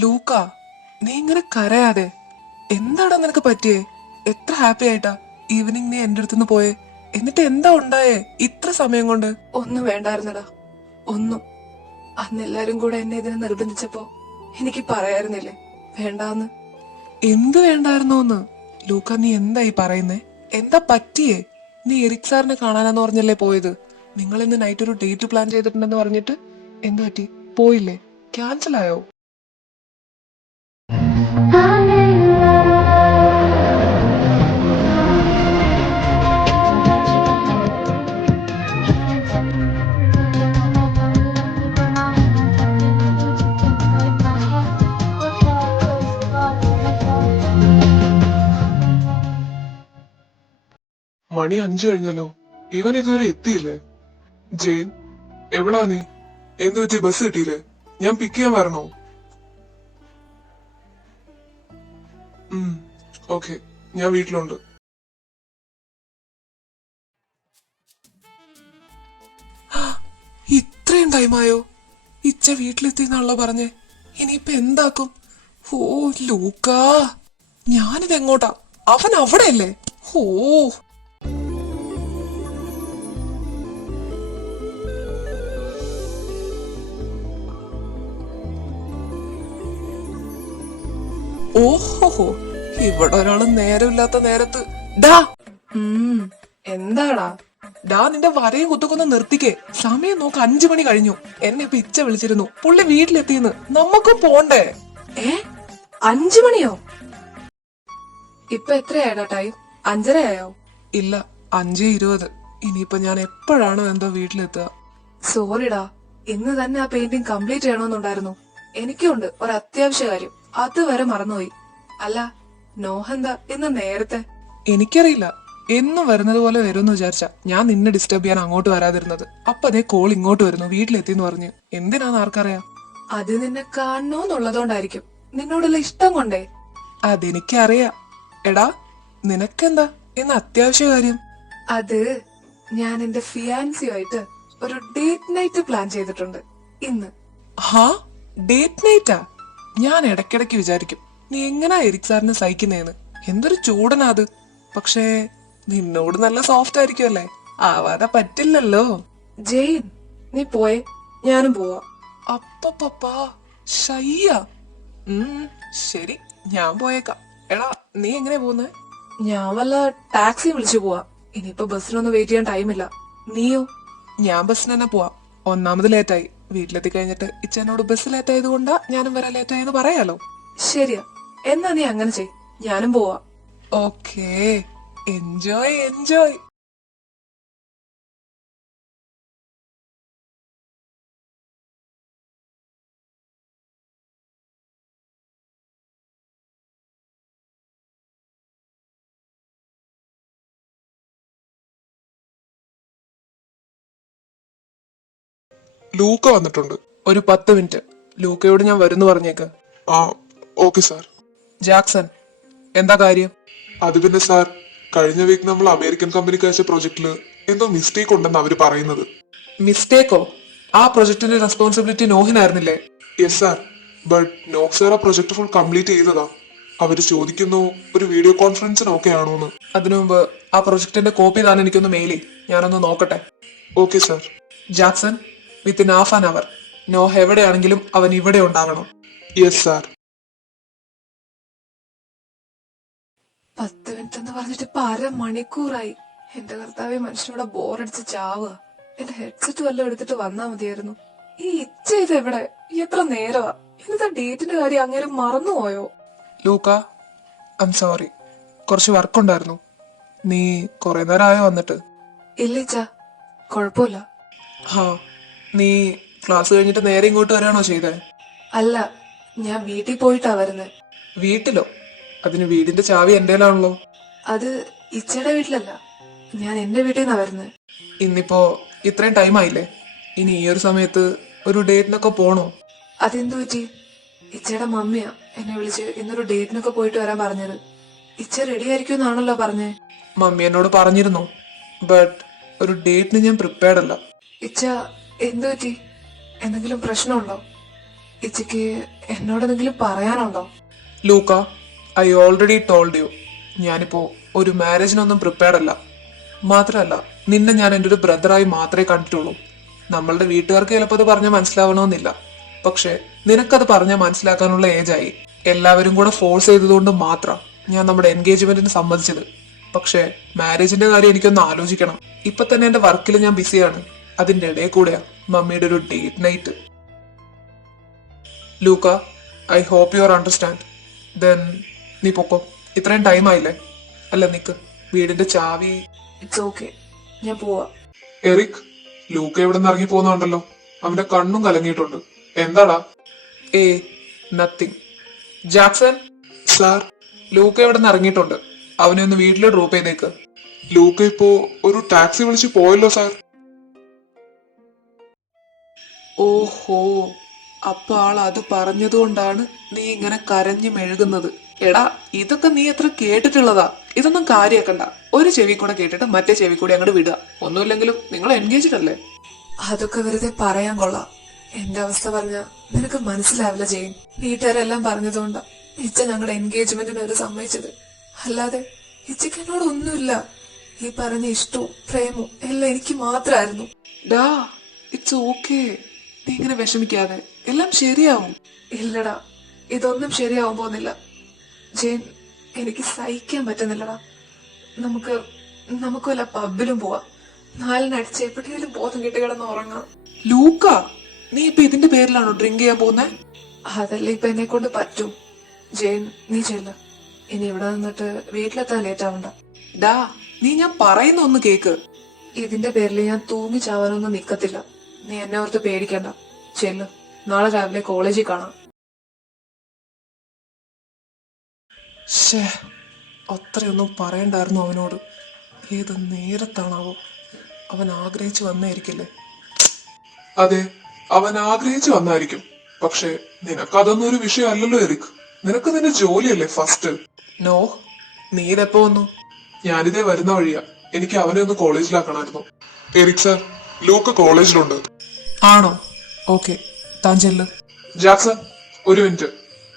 ലൂക്ക, നീ ഇങ്ങനെ കരയാതെ. എന്താടാ നിനക്ക് പറ്റിയേ? എത്ര ഹാപ്പി ആയിട്ടാ ഈവനിങ് നീ എന്റെ അടുത്തുനിന്ന് പോയേ. എന്നിട്ട് എന്താ ഉണ്ടായേ ഇത്ര സമയം കൊണ്ട്? ഒന്നും വേണ്ടായിരുന്നടാ, ഒന്നും. അന്ന് എല്ലാരും കൂടെ എന്നെ ഇതിനെ നിർബന്ധിച്ചപ്പോ എനിക്ക് പറയായിരുന്നില്ലേ വേണ്ടാന്ന്. എന്ത് വേണ്ടായിരുന്നോന്ന്? ലൂക്ക, നീ എന്തായി പറയുന്നേ? എന്താ പറ്റിയേ? നീ എറിക് സാറിനെ കാണാനാന്ന് പറഞ്ഞല്ലേ പോയത്? നിങ്ങൾ ഇന്ന് നൈറ്റ് ഒരു ഡേറ്റ് പ്ലാൻ ചെയ്തിട്ടുണ്ടെന്ന് പറഞ്ഞിട്ട് എന്ത് പറ്റി? പോയില്ലേ? ക്യാൻസൽ ആയോ? മണി 5 കഴിഞ്ഞല്ലോ, ഇവൻ ഇതുവരെ എത്തിയില്ലേ? ജെയിൻ, എവിടാ നീ? എന്ത് പറ്റി? ബസ് കിട്ടിയില്ലേ? ഞാൻ പിക്ക് ചെയ്യാൻ വരണോ? ഓക്കെ, ഞാൻ വീട്ടിലുണ്ട്. ഇത്രയും ടൈമായോ? ഇച്ച വീട്ടിലെത്തിന്നാണല്ലോ പറഞ്ഞേ. ഇനിയിപ്പൊ എന്താക്കും? ഓ ലൂക്കാ, ഞാനിതെങ്ങോട്ടാ? അവൻ അവിടെയല്ലേ? ഓ ഓഹോ, ഇവിടെ ഒരാള് നേരമില്ലാത്ത നേരത്ത്. ഡാ എന്താടാ? ഡാ, നിന്റെ വരയും കുത്തൊക്കെ നിർത്തിക്കേ. സമയം നോക്ക്, 5 മണി കഴിഞ്ഞു. എന്നെ ഇപ്പൊ ഇച്ച വിളിച്ചിരുന്നു, പുള്ളി വീട്ടിലെത്തിന്ന്. നമുക്കും പോണ്ടേ? 5 മണിയോ? ഇപ്പൊ എത്രയാടാ ടൈം? 5:30 ഇല്ല, 5:20. ഇനിയിപ്പൊ ഞാൻ എപ്പോഴാണോ എന്തോ വീട്ടിലെത്തുക? സോറിടാ, ഇന്ന് തന്നെ ആ പെയിന്റിംഗ് കംപ്ലീറ്റ് ചെയ്യണമെന്നുണ്ടായിരുന്നു. എനിക്കുണ്ട് ഒരു അത്യാവശ്യ കാര്യം, അതുവരെ മറന്നുപോയി. അല്ല, നോഹെന്താ ഇന്ന് നേരത്തെ? എനിക്കറിയില്ല, എന്നും വരുന്നത് പോലെ വരുമെന്ന് വിചാരിച്ച ഞാൻ നിന്നെ ഡിസ്റ്റർബ് ചെയ്യാൻ അങ്ങോട്ട് വരാതിരുന്നത്. അപ്പൊ അതേ കോൾ ഇങ്ങോട്ട് വരുന്നു, വീട്ടിലെത്തിന്ന് പറഞ്ഞു. എന്തിനാന്ന് ആർക്കറിയാം? അത് നിന്നെ കാണണോന്നുള്ളതുകൊണ്ടായിരിക്കും, നിന്നോടുള്ള ഇഷ്ടം കൊണ്ടേ. അതെനിക്കറിയാം. എടാ, നിനക്കെന്താ ഇന്ന് അത്യാവശ്യ കാര്യം? അത് ഞാൻ എന്റെ ഫിയാൻസിയുമായിട്ട് ഒരു ഡേറ്റ് നൈറ്റ് പ്ലാൻ ചെയ്തിട്ടുണ്ട് ഇന്ന്. ഹാ, ഡേറ്റ് നൈറ്റാ? ഞാൻ ഇടയ്ക്കിടയ്ക്ക് വിചാരിക്കും നീ എങ്ങനാ എരിക് സാറിനെ സഹിക്കുന്നേന്ന്. എന്തൊരു ചൂടനാ അത്. പക്ഷേ നിന്നോട് നല്ല സോഫ്റ്റ് ആയിരിക്കുമല്ലേ, ആവാതെ പറ്റില്ലല്ലോ. ജെയിൻ, നീ പോയെ, ഞാനും പോവാ. അപ്പപ്പാ, ഷയ്യ. ശരി, ഞാൻ പോയേക്കാം. എടാ, നീ എങ്ങനെ പോകുന്നേ? ഞാൻ വല്ല ടാക്സി വിളിച്ചു പോവാ. ഇനിയിപ്പോ ബസ്സിനൊന്നും വെയിറ്റ് ചെയ്യാൻ ടൈമില്ല. നീയോ? ഞാൻ ബസ്സിന് തന്നെ പോവാം. ഒന്നാമത് ലേറ്റായി. വീട്ടിലെത്തി കഴിഞ്ഞിട്ട് ഇച്ചനോട് ബസ് ലേറ്റ് ആയതുകൊണ്ടാ ഞാനും വരാൻ ലേറ്റ് ആയെന്ന് പറയാലോ. ശരിയാ, എന്നാ നീ അങ്ങനെ ചെയ്, ഞാനും പോവാ. Okay, enjoy enjoy. ലൂക്ക വന്നിട്ടുണ്ട്. ഒരു 10 മിനിറ്റ്. ലൂക്കയോട് ഞാൻ വരുന്നു പറഞ്ഞേക്ക്. ആ, ഓക്കെ സാർ. ജാക്സൺ, എന്താ കാര്യം? അത് പിന്നെ സാർ, കഴിഞ്ഞ വീക്ക് നമ്മൾ അമേരിക്കൻ കമ്പനിക്ക് അയച്ച പ്രൊജക്ടില് എന്തോ മിസ്റ്റേക്ക് ഉണ്ടെന്ന് അവര് പറയുന്നത്. മിസ്റ്റേക്കോ? ആ പ്രൊജക്ടിന്റെ റെസ്പോൺസിബിലിറ്റി നോഹിനായിരുന്നില്ലേ? Yes sir, but Noah sir ആ പ്രൊജക്ട് ഫുൾ കംപ്ലീറ്റ് ചെയ്തതാ. അവര് ചോദിക്കുന്നു ഒരു വീഡിയോ കോൺഫറൻസിന് ഓക്കെ ആണോന്ന്. അതിനു മുമ്പ് ആ പ്രൊജക്ടിന്റെ കോപ്പി താൻ എനിക്കൊന്ന് മെയിൽ ചെയ്യ്, ഞാനൊന്ന് നോക്കട്ടെ. Okay sir. Jackson, within half an hour Noah എവിടെയാണെങ്കിലും അവൻ ഇവിടെ ഉണ്ടാകണം. Yes sir. 10 മിനിറ്റ് എന്ന് പറഞ്ഞിട്ട് ഇപ്പൊ 1/2 മണിക്കൂറായി. എന്റെ കർത്താവെ, മനുഷ്യനോടെ ബോറടിച്ച് ചാവുക. എന്റെ ഹെഡ്സെറ്റ് വല്ലതും എടുത്തിട്ട് വന്നാ മതിയായിരുന്നു. ഈ ഇച്ച ഇത് എവിടെ? എത്ര നേരമാ? ഇന്നത്തെ ഡേറ്റിന്റെ കാര്യം അങ്ങനെ മറന്നുപോയോ? ലൂക്ക, ഐ എം സോറി, കുറച്ച് വർക്ക് ഉണ്ടായിരുന്നു. നീ കുറെ നേരമായോ വന്നിട്ട്? ഇല്ലിച്ച, കൊഴപ്പില്ല. ഹാ, നീ ക്ലാസ് കഴിഞ്ഞിട്ട് നേരെ ഇങ്ങോട്ട് വരാണോ ചെയ്തേ? അല്ല, ഞാൻ വീട്ടിൽ പോയിട്ടാ വരുന്നത്. വീട്ടിലോ? അതിന് വീടിന്റെ ചാവി എന്റേലാണല്ലോ. അത് ഇച്ചയുടെ വീട്ടിലല്ല, ഞാൻ എന്റെ വീട്ടിൽ നിന്നാ വരുന്നത്. ഇന്നിപ്പോ ഇത്രയും ടൈം ആയില്ലേ, ഇനി ഈ ഒരു സമയത്ത് ഒരു ഡേറ്റിനൊക്കെ പോണോ? അതെന്തു പറ്റി? ഇച്ചയുടെ മമ്മിയാ എന്നെ വിളിച്ച് ഇന്നൊരു ഡേറ്റിനൊക്കെ പോയിട്ട് വരാൻ പറഞ്ഞത്. ഇച്ച റെഡി ആയിരിക്കും എന്നാണല്ലോ പറഞ്ഞേ. മമ്മി എന്നോട് പറഞ്ഞിരുന്നു, ബട്ട് ഒരു ഡേറ്റിന് ഞാൻ പ്രിപ്പയർഡ് അല്ല. ഇച്ച എന്തു പറ്റി? എന്തെങ്കിലും പ്രശ്നമുണ്ടോ? ഇച്ചക്ക് എന്നോട് എന്തെങ്കിലും പറയാനുണ്ടോ? ലൂക്ക, ഐ ഓൾറെഡി ടോൾഡ് യു, ഞാനിപ്പോ ഒരു മാരേജിനൊന്നും പ്രിപ്പയർഡ് അല്ല. മാത്രമല്ല, നിന്നെ ഞാൻ എൻ്റെ ഒരു ബ്രദറായി മാത്രമേ കണ്ടിട്ടുള്ളൂ. നമ്മളുടെ വീട്ടുകാർക്ക് ചിലപ്പോൾ അത് പറഞ്ഞാൽ മനസ്സിലാവണമെന്നില്ല. പക്ഷെ നിനക്കത് പറഞ്ഞാൽ മനസ്സിലാക്കാനുള്ള ഏജായി. എല്ലാവരും കൂടെ ഫോഴ്സ് ചെയ്തതുകൊണ്ട് മാത്രം ഞാൻ നമ്മുടെ എൻഗേജ്മെന്റിന് സമ്മതിച്ചത്. പക്ഷെ മാരേജിന്റെ കാര്യം എനിക്കൊന്ന് ആലോചിക്കണം. ഇപ്പൊ തന്നെ എന്റെ വർക്കിൽ ഞാൻ ബിസിയാണ്. അതിന്റെ ഇടയിൽ കൂടെയാ മമ്മിയുടെ ഒരു date night. Luca, I hope you are understand. Then നീ പൊക്കോ, ഇത്രയും ടൈം ആയില്ലേ. അല്ല നിക്ക്, വീടിന്റെ ചാവി. ഇറ്റ്സ് ഓക്കെ, ഞാൻ പോവാ. എറിക്, ലൂക്ക ഇവിടെ നിന്ന് ഇറങ്ങി പോകുന്നുണ്ടല്ലോ. അവന്റെ കണ്ണും കലങ്ങിയിട്ടുണ്ട്. എന്താടാ? ഏ നത്തിങ്. ജാക്സൺ സാർ, ലൂക്ക ഇവിടെ നിന്ന് ഇറങ്ങിയിട്ടുണ്ട്. അവനെ ഒന്ന് വീട്ടിൽ ഡ്രോപ്പ് ചെയ്തേക്ക്. ലൂക്ക ഇപ്പോ ഒരു ടാക്സി വിളിച്ച് പോയല്ലോ സാർ. ഓഹോ, അപ്പൊ ആൾ അത് പറഞ്ഞതുകൊണ്ടാണ് നീ ഇങ്ങനെ കരഞ്ഞു മെഴുകുന്നത്. എടാ, ഇതൊക്കെ നീ എത്ര കേട്ടിട്ടുള്ളതാ. ഇതൊന്നും കാര്യാക്കണ്ട. ഒരു ചെവി കൂടെ കേട്ടിട്ട് മറ്റേ ചെവി കൂടെ അങ്ങോട്ട് വിടുക. ഒന്നുമില്ലെങ്കിലും നിങ്ങൾ എൻഗേജ്ഡ് അല്ലേ. അതൊക്കെ വെറുതെ പറയാൻ കൊള്ളാം. എന്റെ അവസ്ഥ പറഞ്ഞ നിനക്ക് മനസ്സിലാവില്ല ജെയിൻ. വീട്ടുകാരെല്ലാം പറഞ്ഞതുകൊണ്ടാ ഇച്ച ഞങ്ങളുടെ എൻഗേജ്മെന്റിന് ഒരു സമ്മതിച്ചത്. അല്ലാതെ ഇച്ചക്ക് എന്നോട് ഒന്നുമില്ല. ഈ പറഞ്ഞ ഇഷ്ടവും പ്രേമവും എല്ലാം എനിക്ക് മാത്രമായിരുന്നു. ഡാ, ഇറ്റ്സ് ഓക്കേ. നീ ഇങ്ങനെ വിഷമിക്കാതെ, എല്ലാം ശരിയാവും. ഇല്ലടാ, ഇതൊന്നും ശരിയാവാൻ പോകുന്നില്ല ജെയിൻ. എനിക്ക് സഹിക്കാൻ പറ്റുന്നില്ലടാ. നമുക്ക് വല്ല പബ്ബിലും പോവാം. നാലിനടിച്ച് എപ്പോഴെങ്കിലും ബോധം കെട്ടി കിടന്ന് ഉറങ്ങാം. ലൂക്ക, നീ ഇപ്പൊ ഇതിന്റെ പേരിലാണോ ഡ്രിങ്ക് ചെയ്യാൻ പോകുന്നേ? അതല്ലേ ഇപ്പൊ എന്നെ കൊണ്ട് പറ്റും. ജെയിൻ, നീ ചെല്ല. ഇനി ഇവിടെ നിന്നിട്ട് വീട്ടിലെത്താൻ ലേറ്റ് ആവണ്ട. ഡാ, നീ ഞാൻ പറയുന്ന ഒന്ന് കേക്ക്. ഇതിന്റെ പേരിൽ ഞാൻ തൂങ്ങി ചാവാനൊന്നും നിക്കത്തില്ല. നീ എന്നെ ഓർത്ത് പേടിക്കണ്ട. ചെല്ലു, നാളെ രാവിലെ കോളേജിൽ കാണാം. ഷേ, അത്രയൊന്നും പറയണ്ടായിരുന്നു അവനോട്. ഏത് നേരത്താണാവോ അവൻ ആഗ്രഹിച്ചു വന്നായിരിക്കില്ലേ? അതെ, അവൻ ആഗ്രഹിച്ചു വന്നായിരിക്കും. പക്ഷെ നിനക്കതൊന്നും ഒരു വിഷയമല്ലല്ലോ എറിക്. നിനക്ക് നിന്റെ ജോലിയല്ലേ ഫസ്റ്റ്. നോ, നീ ഇതെപ്പോ വന്നു? ഞാനിതേ വരുന്ന വഴിയാ. എനിക്ക് അവനെ ഒന്ന് കോളേജിലാക്കണമായിരുന്നു. എറിക് സാർ, ലൂക്ക കോളേജിലുണ്ട്. ആണോ? ഓക്കെ, താൻ ചെല്ല്. ജാക്സൺ, ഒരു മിനിറ്റ്.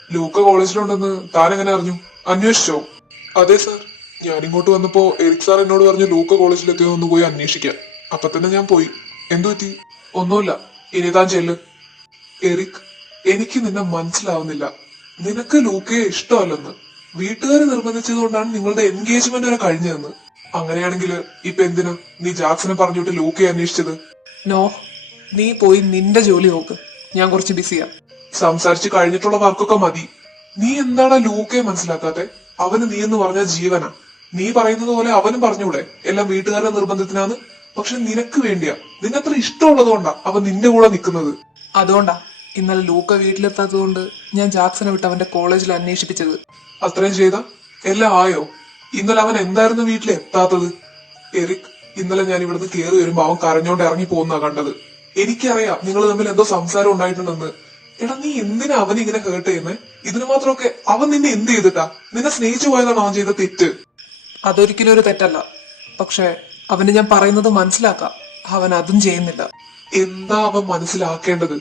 ലൂക്ക കോളേജിലുണ്ടെന്ന് താൻ എങ്ങനെ അറിഞ്ഞു? അന്വേഷിച്ചോ? അതെ സാർ, ഞാനിങ്ങോട്ട് വന്നപ്പോ എറിക് സാർ എന്നോട് പറഞ്ഞു ലൂക്ക കോളേജിലെത്തിയോ ഒന്ന് പോയി അന്വേഷിക്കാം. അപ്പൊ തന്നെ ഞാൻ പോയി. എന്തു പറ്റി? ഒന്നുമില്ല, ഇനി താൻ ചെല്ല്. എറിക്, എനിക്ക് നിന്നെ മനസ്സിലാവുന്നില്ല. നിനക്ക് ലൂക്കയെ ഇഷ്ടമല്ലെന്ന് വീട്ടുകാർ നിർബന്ധിച്ചതുകൊണ്ടാണ് നിങ്ങളുടെ എൻഗേജ്മെന്റ് വരെ കഴിഞ്ഞതെന്ന്. അങ്ങനെയാണെങ്കിൽ ഇപ്പൊ എന്തിനാ നീ ജാക്സനെ പറഞ്ഞിട്ട് ലൂക്കയെ അന്വേഷിച്ചത്? നോ, നീ പോയി നിന്റെ ജോലി നോക്ക്. ഞാൻ കുറച്ച് ബിസിയാ. സംസാരിച്ച് കഴിഞ്ഞിട്ടുള്ള വർക്കൊക്കെ മതി. നീ എന്താടാ ലൂക്കയെ മനസ്സിലാക്കാത്തെ? അവന് നീ എന്ന് പറഞ്ഞ ജീവനാ. നീ പറയുന്നത് പോലെ അവനും പറഞ്ഞൂടെ എല്ലാം വീട്ടുകാരുടെ നിർബന്ധത്തിനാണ്. പക്ഷെ നിനക്ക് വേണ്ടിയാ, നിനത്ര ഇഷ്ടമുള്ളത് കൊണ്ടാ അവൻ നിന്റെ കൂടെ നിൽക്കുന്നത്. അതുകൊണ്ടാ ഇന്നലെ ലൂക്ക വീട്ടിലെത്താത്തത് കൊണ്ട് ഞാൻ ജാക്സനെ വിട്ട് അവന്റെ കോളേജിൽ അന്വേഷിപ്പിച്ചത്. അത്രയും ചെയ്ത എല്ലാം ആയോ? ഇന്നലെ അവൻ എന്തായിരുന്നു വീട്ടിലെത്താത്തത്? എറിക്, ഇന്നലെ ഞാൻ ഇവിടുന്ന് കയറി വരുമ്പോ അവൻ കരഞ്ഞോണ്ട് ഇറങ്ങി പോകുന്ന കണ്ടത്. എനിക്കറിയാം നിങ്ങൾ തമ്മിൽ എന്തോ സംസാരം ഉണ്ടായിട്ടുണ്ടെന്ന്. എടാ, നീ എന്തിനാ അവനെ ഇങ്ങനെ ഹേർട്ട് ചെയ്യുന്നേ? ഇതിനു മാത്രമൊക്കെ അവൻ നിന്നെ എന്ത് ചെയ്തിട്ടാ? നിന്നെ സ്നേഹിച്ചു പോയതാണ് അവൻ ചെയ്ത തെറ്റ്. അതൊരിക്കലും ഒരു തെറ്റല്ല. പക്ഷെ അവന് ഞാൻ പറയുന്നത് മനസ്സിലാക്കാം. അവൻ അതും ചെയ്യുന്നില്ല. എന്താ അവൻ മനസ്സിലാക്കേണ്ടത്?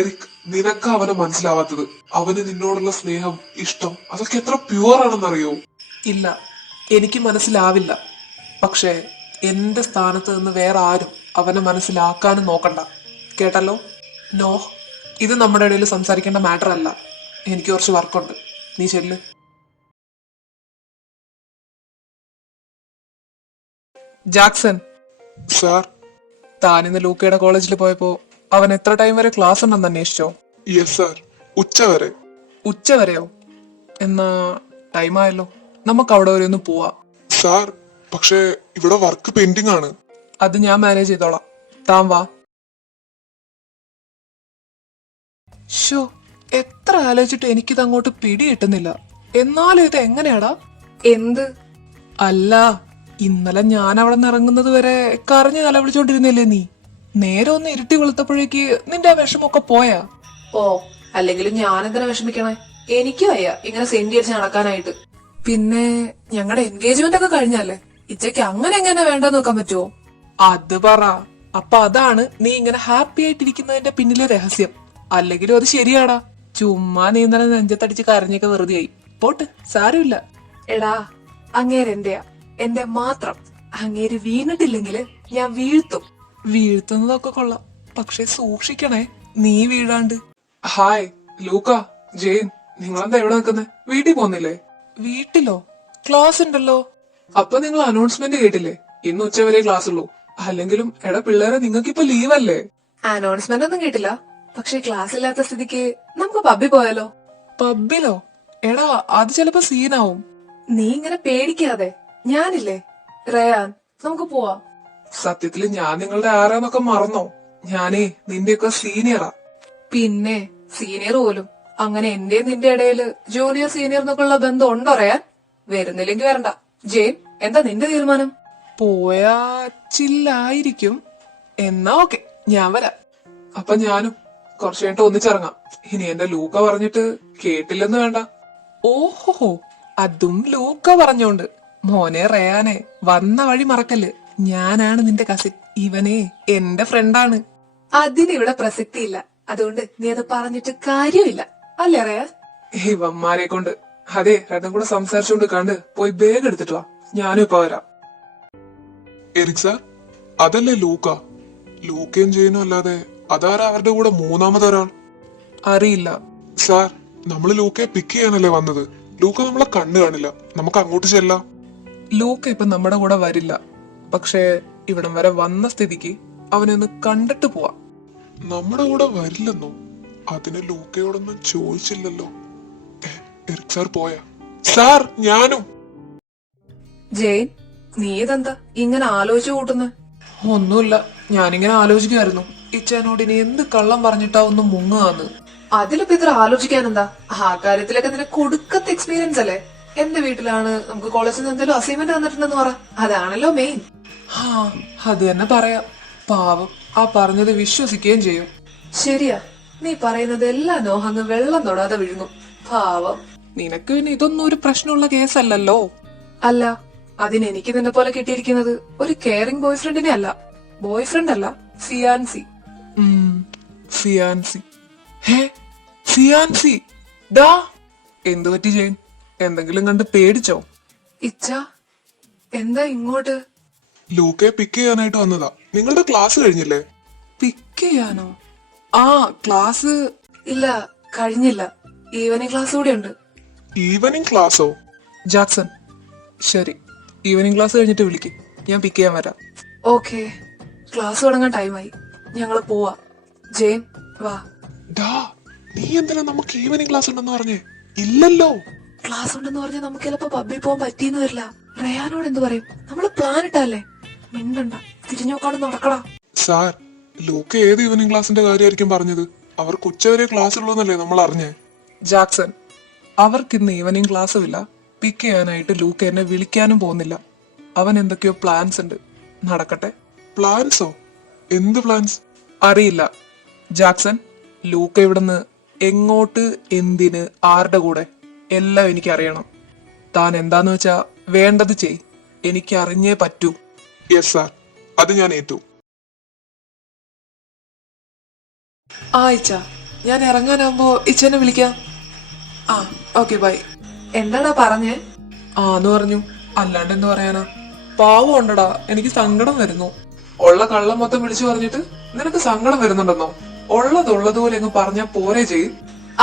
എറിക്, നിനക്ക് അവനെ മനസ്സിലാവാത്തത്. അവന് നിന്നോടുള്ള സ്നേഹം, ഇഷ്ടം അതൊക്കെ എത്ര പ്യുവർ ആണെന്നറിയോ? ഇല്ല, എനിക്ക് മനസ്സിലാവില്ല. പക്ഷെ എന്റെ സ്ഥാനത്ത് നിന്ന് വേറെ ആരും അവനെ മനസ്സിലാക്കാനും നോക്കണ്ട. കേട്ടല്ലോ? നോ, ഇത് നമ്മുടെ ഇടയിൽ സംസാരിക്കേണ്ട മാറ്റർ അല്ല. എനിക്ക് കുറച്ച് വർക്കുണ്ട്. നീ ചെല്ല്. ജാക്സൺ സാർ, താൻ ഇന്ന് ലൂക്കയുടെ കോളേജിൽ പോയപ്പോ അവൻ എത്ര ടൈം വരെ ക്ലാസ് ഉണ്ടെന്ന് അന്വേഷിച്ചോ? യെസ് സാർ, ഉച്ചവരെ. ഉച്ചവരെയോ? എന്നാ ടൈം ആയല്ലോ, നമുക്ക് അവിടെ വരെ ഒന്ന് പോവാം. സാർ, പക്ഷേ ഇവിടെ വർക്ക് പെൻഡിങ് ആണ്. അത് ഞാൻ മാനേജ് ചെയ്തോളാം, താൻ വാ. ഷോ, എത്ര ആലോചിച്ചിട്ട് എനിക്കിത് അങ്ങോട്ട് പിടി കിട്ടുന്നില്ല. എന്നാലും ഇത് എങ്ങനെയാടാ? എന്ത്? അല്ല, ഇന്നലെ ഞാൻ അവിടെ നിന്ന് ഇറങ്ങുന്നത് വരെ കരഞ്ഞു നിലവിളിച്ചോണ്ടിരുന്നില്ലേ നീ? നേരെ ഒന്ന് ഇരുട്ടി വെളുത്തപ്പോഴേക്ക് നിന്റെ ആ വിഷമൊക്കെ പോയാ? ഓ, അല്ലെങ്കിലും ഞാനെന്തിനാ വിഷമിക്കണേ? എനിക്ക് വയ്യ ഇങ്ങനെ സെന്റി അടിച്ച് നടക്കാനായിട്ട്. പിന്നെ ഞങ്ങളുടെ എൻഗേജ്മെന്റ് ഒക്കെ കഴിഞ്ഞല്ലേ, ഇച്ചയ്ക്ക് അങ്ങനെ എങ്ങനെ വേണ്ടെന്ന് നോക്കാൻ പറ്റുമോ? അത് പറ. അപ്പൊ അതാണ് നീ ഇങ്ങനെ ഹാപ്പി ആയിട്ടിരിക്കുന്നതിന്റെ പിന്നിലെ രഹസ്യം. അല്ലെങ്കിലും അത് ശരിയാടാ. ചുമ്മാ നീ ഇന്നലെ നെഞ്ചത്തടിച്ച് കരഞ്ഞൊക്കെ വെറുതെ ആയി. പോട്ട്, സാരമില്ല. എടാ, അങ്ങേരെന്റെയാ, എന്റെ മാത്രം. അങ്ങേര് വീണിട്ടില്ലെങ്കില് ഞാൻ വീഴ്ത്തും. വീഴ്ത്തുന്നതൊക്കെ കൊള്ളാം, പക്ഷെ സൂക്ഷിക്കണേ, നീ വീഴാണ്ട്. ഹായ് ലൂക്ക, ജെയിൻ, നിങ്ങളെന്താ എവിടെ നിൽക്കുന്നത്? വീട്ടിൽ പോന്നില്ലേ? വീട്ടിലോ? ക്ലാസ് ഉണ്ടല്ലോ. അപ്പൊ നിങ്ങൾ അനൗൺസ്മെന്റ് കേട്ടില്ലേ? ഇന്ന് ഉച്ചവരെ ക്ലാസ് ഉള്ളൂ. അല്ലെങ്കിലും എടാ പിള്ളേരെ, നിങ്ങൾക്ക് ഇപ്പൊ ലീവല്ലേ? അനൗൺസ്മെന്റ് ഒന്നും കേട്ടില്ല. പക്ഷെ ക്ലാസ് ഇല്ലാത്ത സ്ഥിതിക്ക് നമുക്ക് പബ്ബിൽ പോയാലോ? പബ്ബിലോ? എടാ, അത് ചിലപ്പോ സീനാവും. നീ ഇങ്ങനെ പേടിക്കാതെ, ഞാനില്ലേ റയാൻ, നമുക്ക് പോവാം. സത്യത്തില് ഞാൻ നിങ്ങളുടെ ആരാന്നൊക്കെ മറന്നോ? ഞാനേ നിന്റെയൊക്കെ സീനിയറാ. പിന്നെ സീനിയർ പോലും. അങ്ങനെ എന്റെ നിന്റെ ഇടയില് ജൂനിയർ സീനിയർ എന്നൊക്കെയുള്ള ബന്ധം ഉണ്ടോ റയാൻ? വരുന്നില്ലെങ്കിൽ വരണ്ട. ജെയിൻ, എന്താ നിന്റെ തീരുമാനം? പോയാ ചില്ലായിരിക്കും. എന്നാ ഓക്കെ, ഞാൻ വരാം. അപ്പൊ ഞാനും കുറച്ചു കഴിഞ്ഞിട്ട് ഒന്നിച്ചിറങ്ങാം. ഇനി എന്റെ ലൂക്ക പറഞ്ഞിട്ട് കേട്ടില്ലെന്ന് വേണ്ട. ഓഹോ, അതും ലൂക്ക പറഞ്ഞോണ്ട്. മോനെ റയാനെ, വന്ന വഴി മറക്കല്ല്. ഞാനാണ് നിന്റെ കസിൻ. ഇവനെ എന്റെ ഫ്രണ്ടാണ്. അതിനിവിടെ പ്രസക്തിയില്ല. അതുകൊണ്ട് നീ അത് പറഞ്ഞിട്ട് കാര്യമില്ല, അല്ലേ റയാൻ? ഇവന്മാരെ കൊണ്ട്. അതെ, രണ്ടും കൂടെ സംസാരിച്ചുകൊണ്ട് കണ്ട് പോയി ബാഗ് എടുത്തിട്ട് വാ. ഞാനും ഇപ്പൊ വരാം. എരിക് സാർ, അതല്ലേ ലൂക്ക? ലൂക്കയും ജെയിനും അല്ലാതെ അതാരാ അവരുടെ കൂടെ മൂന്നാമതൊരാൾ? അറിയില്ല സാർ, നമ്മള് ലൂക്കയെ പിക്ക് ചെയ്യാനല്ലേ വന്നത്. ലൂക്ക നമ്മളെ കണ്ണു കാണില്ല. നമുക്ക് അങ്ങോട്ട് ചെല്ലാം. ലൂക്ക ഇപ്പൊ നമ്മുടെ കൂടെ വരില്ല. പക്ഷേ ഇവിടം വരെ വന്ന സ്ഥിതിക്ക് അവനെ ഒന്ന് കണ്ടിട്ട് പോവാം. നമ്മുടെ കൂടെ വരില്ലെന്നോ? അതിന് ലൂക്കയോടൊന്നും ചോദിച്ചില്ലല്ലോ. എരിക് സാർ പോയാ? സാർ, ഞാനും. ജെയിൻ, നീ ഇതെന്താ ഇങ്ങനെ ആലോചിച്ചു കൂട്ടുന്ന? ഒന്നുമില്ല, ഞാനിങ്ങനെ ആലോചിക്കുമായിരുന്നു, ഇച്ചാനോട് ഇനി എന്ത് കള്ളം പറഞ്ഞിട്ടാ ഒന്ന് മുങ്ങുകയെന്ന്. അതിലിപ്പോ ഇത്ര ആലോചിക്കാൻ എന്താ? ആ കാര്യത്തിലൊക്കെ നിനക്ക് കൊടുക്കത്തെ എക്സ്പീരിയൻസ് അല്ലേ? എന്റെ വീട്ടിലാണ്, നമുക്ക് കോളേജിൽ നിന്ന് എന്തെങ്കിലും അസൈൻമെന്റ് തന്നിട്ടുണ്ടെന്ന് പറ. അതാണല്ലോ മെയിൻ. ആ, അത് തന്നെ പറയാം. പാവം, ആ പറഞ്ഞത് വിശ്വസിക്കുകയും ചെയ്യും. ശരിയാ, നീ പറയുന്നത് എല്ലാം നോഹങ്ങ് വെള്ളം തൊടാതെ വിഴുങ്ങും. പാവം. നിനക്ക് പിന്നെ ഇതൊന്നും ഒരു പ്രശ്നമുള്ള കേസല്ലല്ലോ. അല്ല, അതിന് എനിക്ക് നിന്നെ പോലെ കിട്ടിയിരിക്കുന്നത് ഒരു കെയറിംഗ് ബോയ്ഫ്രണ്ടിനെ അല്ല. ബോയ്ഫ്രണ്ട് അല്ല, ഫിയാൻസി. ഫിയാൻസി. ഹേ, ഫിയാൻസി. ദാ, എന്തു പറ്റി ജെയിൻ? എന്തെങ്കിലും കണ്ട് പേടിച്ചോ? ഇച്ച, എന്താ ഇങ്ങോട്ട്? ലൂക്കയെ പിക്ക് ചെയ്യാനായിട്ട് വന്നതാ. നിങ്ങളുടെ ക്ലാസ് കഴിഞ്ഞില്ലേ? പിക്ക് ചെയ്യാനോ? ആ, ക്ലാസ്. ഇല്ല, കഴിഞ്ഞില്ല. ഈവനിങ് ക്ലാസ് കൂടെ ഉണ്ട്. ഈവനിങ് ക്ലാസ്സോ? ജാക്സൺ, ശരി, ഈവനിങ് ക്ലാസ് കഴിഞ്ഞിട്ട് വിളിക്ക്, ഞാൻ പിക്ക് ചെയ്യാൻ വരാം. ഓക്കെ, ക്ലാസ് തുടങ്ങാൻ ടൈമായി. ഞങ്ങള് പോവാ. ജെയിൻ, വാ. ഡാ, നീ എന്തിനാ നമുക്ക് ഈവനിങ് ക്ലാസ് ഉണ്ടെന്ന് പറഞ്ഞേ? ഇല്ലല്ലോ. ക്ലാസ് ഉണ്ടെന്ന് പറഞ്ഞാൽ നമുക്ക് ചിലപ്പോ പബ്ബിൽ പോകാൻ പറ്റിയെന്ന് വരില്ല. റയാനോട് എന്ത് പറയും? നമ്മള് പ്ലാൻ ഇട്ടല്ലേ. മിണ്ടണ്ട, തിരിഞ്ഞോക്കാട് നടക്കടാ. സാർ, ലൂക്ക ഏത് ഈവനിങ് ക്ലാസിന്റെ കാര്യമായിരിക്കും പറഞ്ഞത്? അവർക്ക് ഉച്ചവരെ ക്ലാസ് ഉള്ളൂ എന്നല്ലേ നമ്മൾ അറിഞ്ഞേ? ജാക്സൺ, അവർക്കിന്ന് ഈവനിങ് ക്ലാസ്സും ഇല്ല. പിക്ക് ചെയ്യാനായിട്ട് ലൂക്ക എന്നെ വിളിക്കാനും പോകുന്നില്ല. അവൻ എന്തൊക്കെയോ പ്ലാൻസ് ഉണ്ട്. നടക്കട്ടെ. പ്ലാൻസോ? എന്ത് പ്ലാൻസ്? അറിയില്ല ജാക്സൺ. ലൂക്ക ഇവിടുന്ന് എങ്ങോട്ട്, എന്തിന്, ആരുടെ കൂടെ, എല്ലാം എനിക്കറിയണം. താൻ എന്താന്ന് വെച്ചാ വേണ്ടത് ചെയ്. എനിക്ക് അറിഞ്ഞേ പറ്റൂ. യെസ് സാർ, അത് ഞാൻ ഏറ്റു. ആ ഇച്ച, ഞാൻ ഇറങ്ങാനാകുമ്പോ ഇച്ചനെ വിളിക്കാം. ആ, ഓക്കെ, ബൈ. എന്താടാ പറഞ്ഞേ? ആന്ന് പറഞ്ഞു, അല്ലാണ്ട് എന്ത് പറയാനാ. പാവം ഉണ്ടടാ, എനിക്ക് സങ്കടം വരുന്നു. ഉള്ള കള്ളം മൊത്തം വിളിച്ചു പറഞ്ഞിട്ട് നിനക്ക് സങ്കടം വരുന്നുണ്ടെന്നോ? ഉള്ളതുള്ളതുപോലെ അങ്ങ് പറഞ്ഞാ പോരെ ചെയ്യും.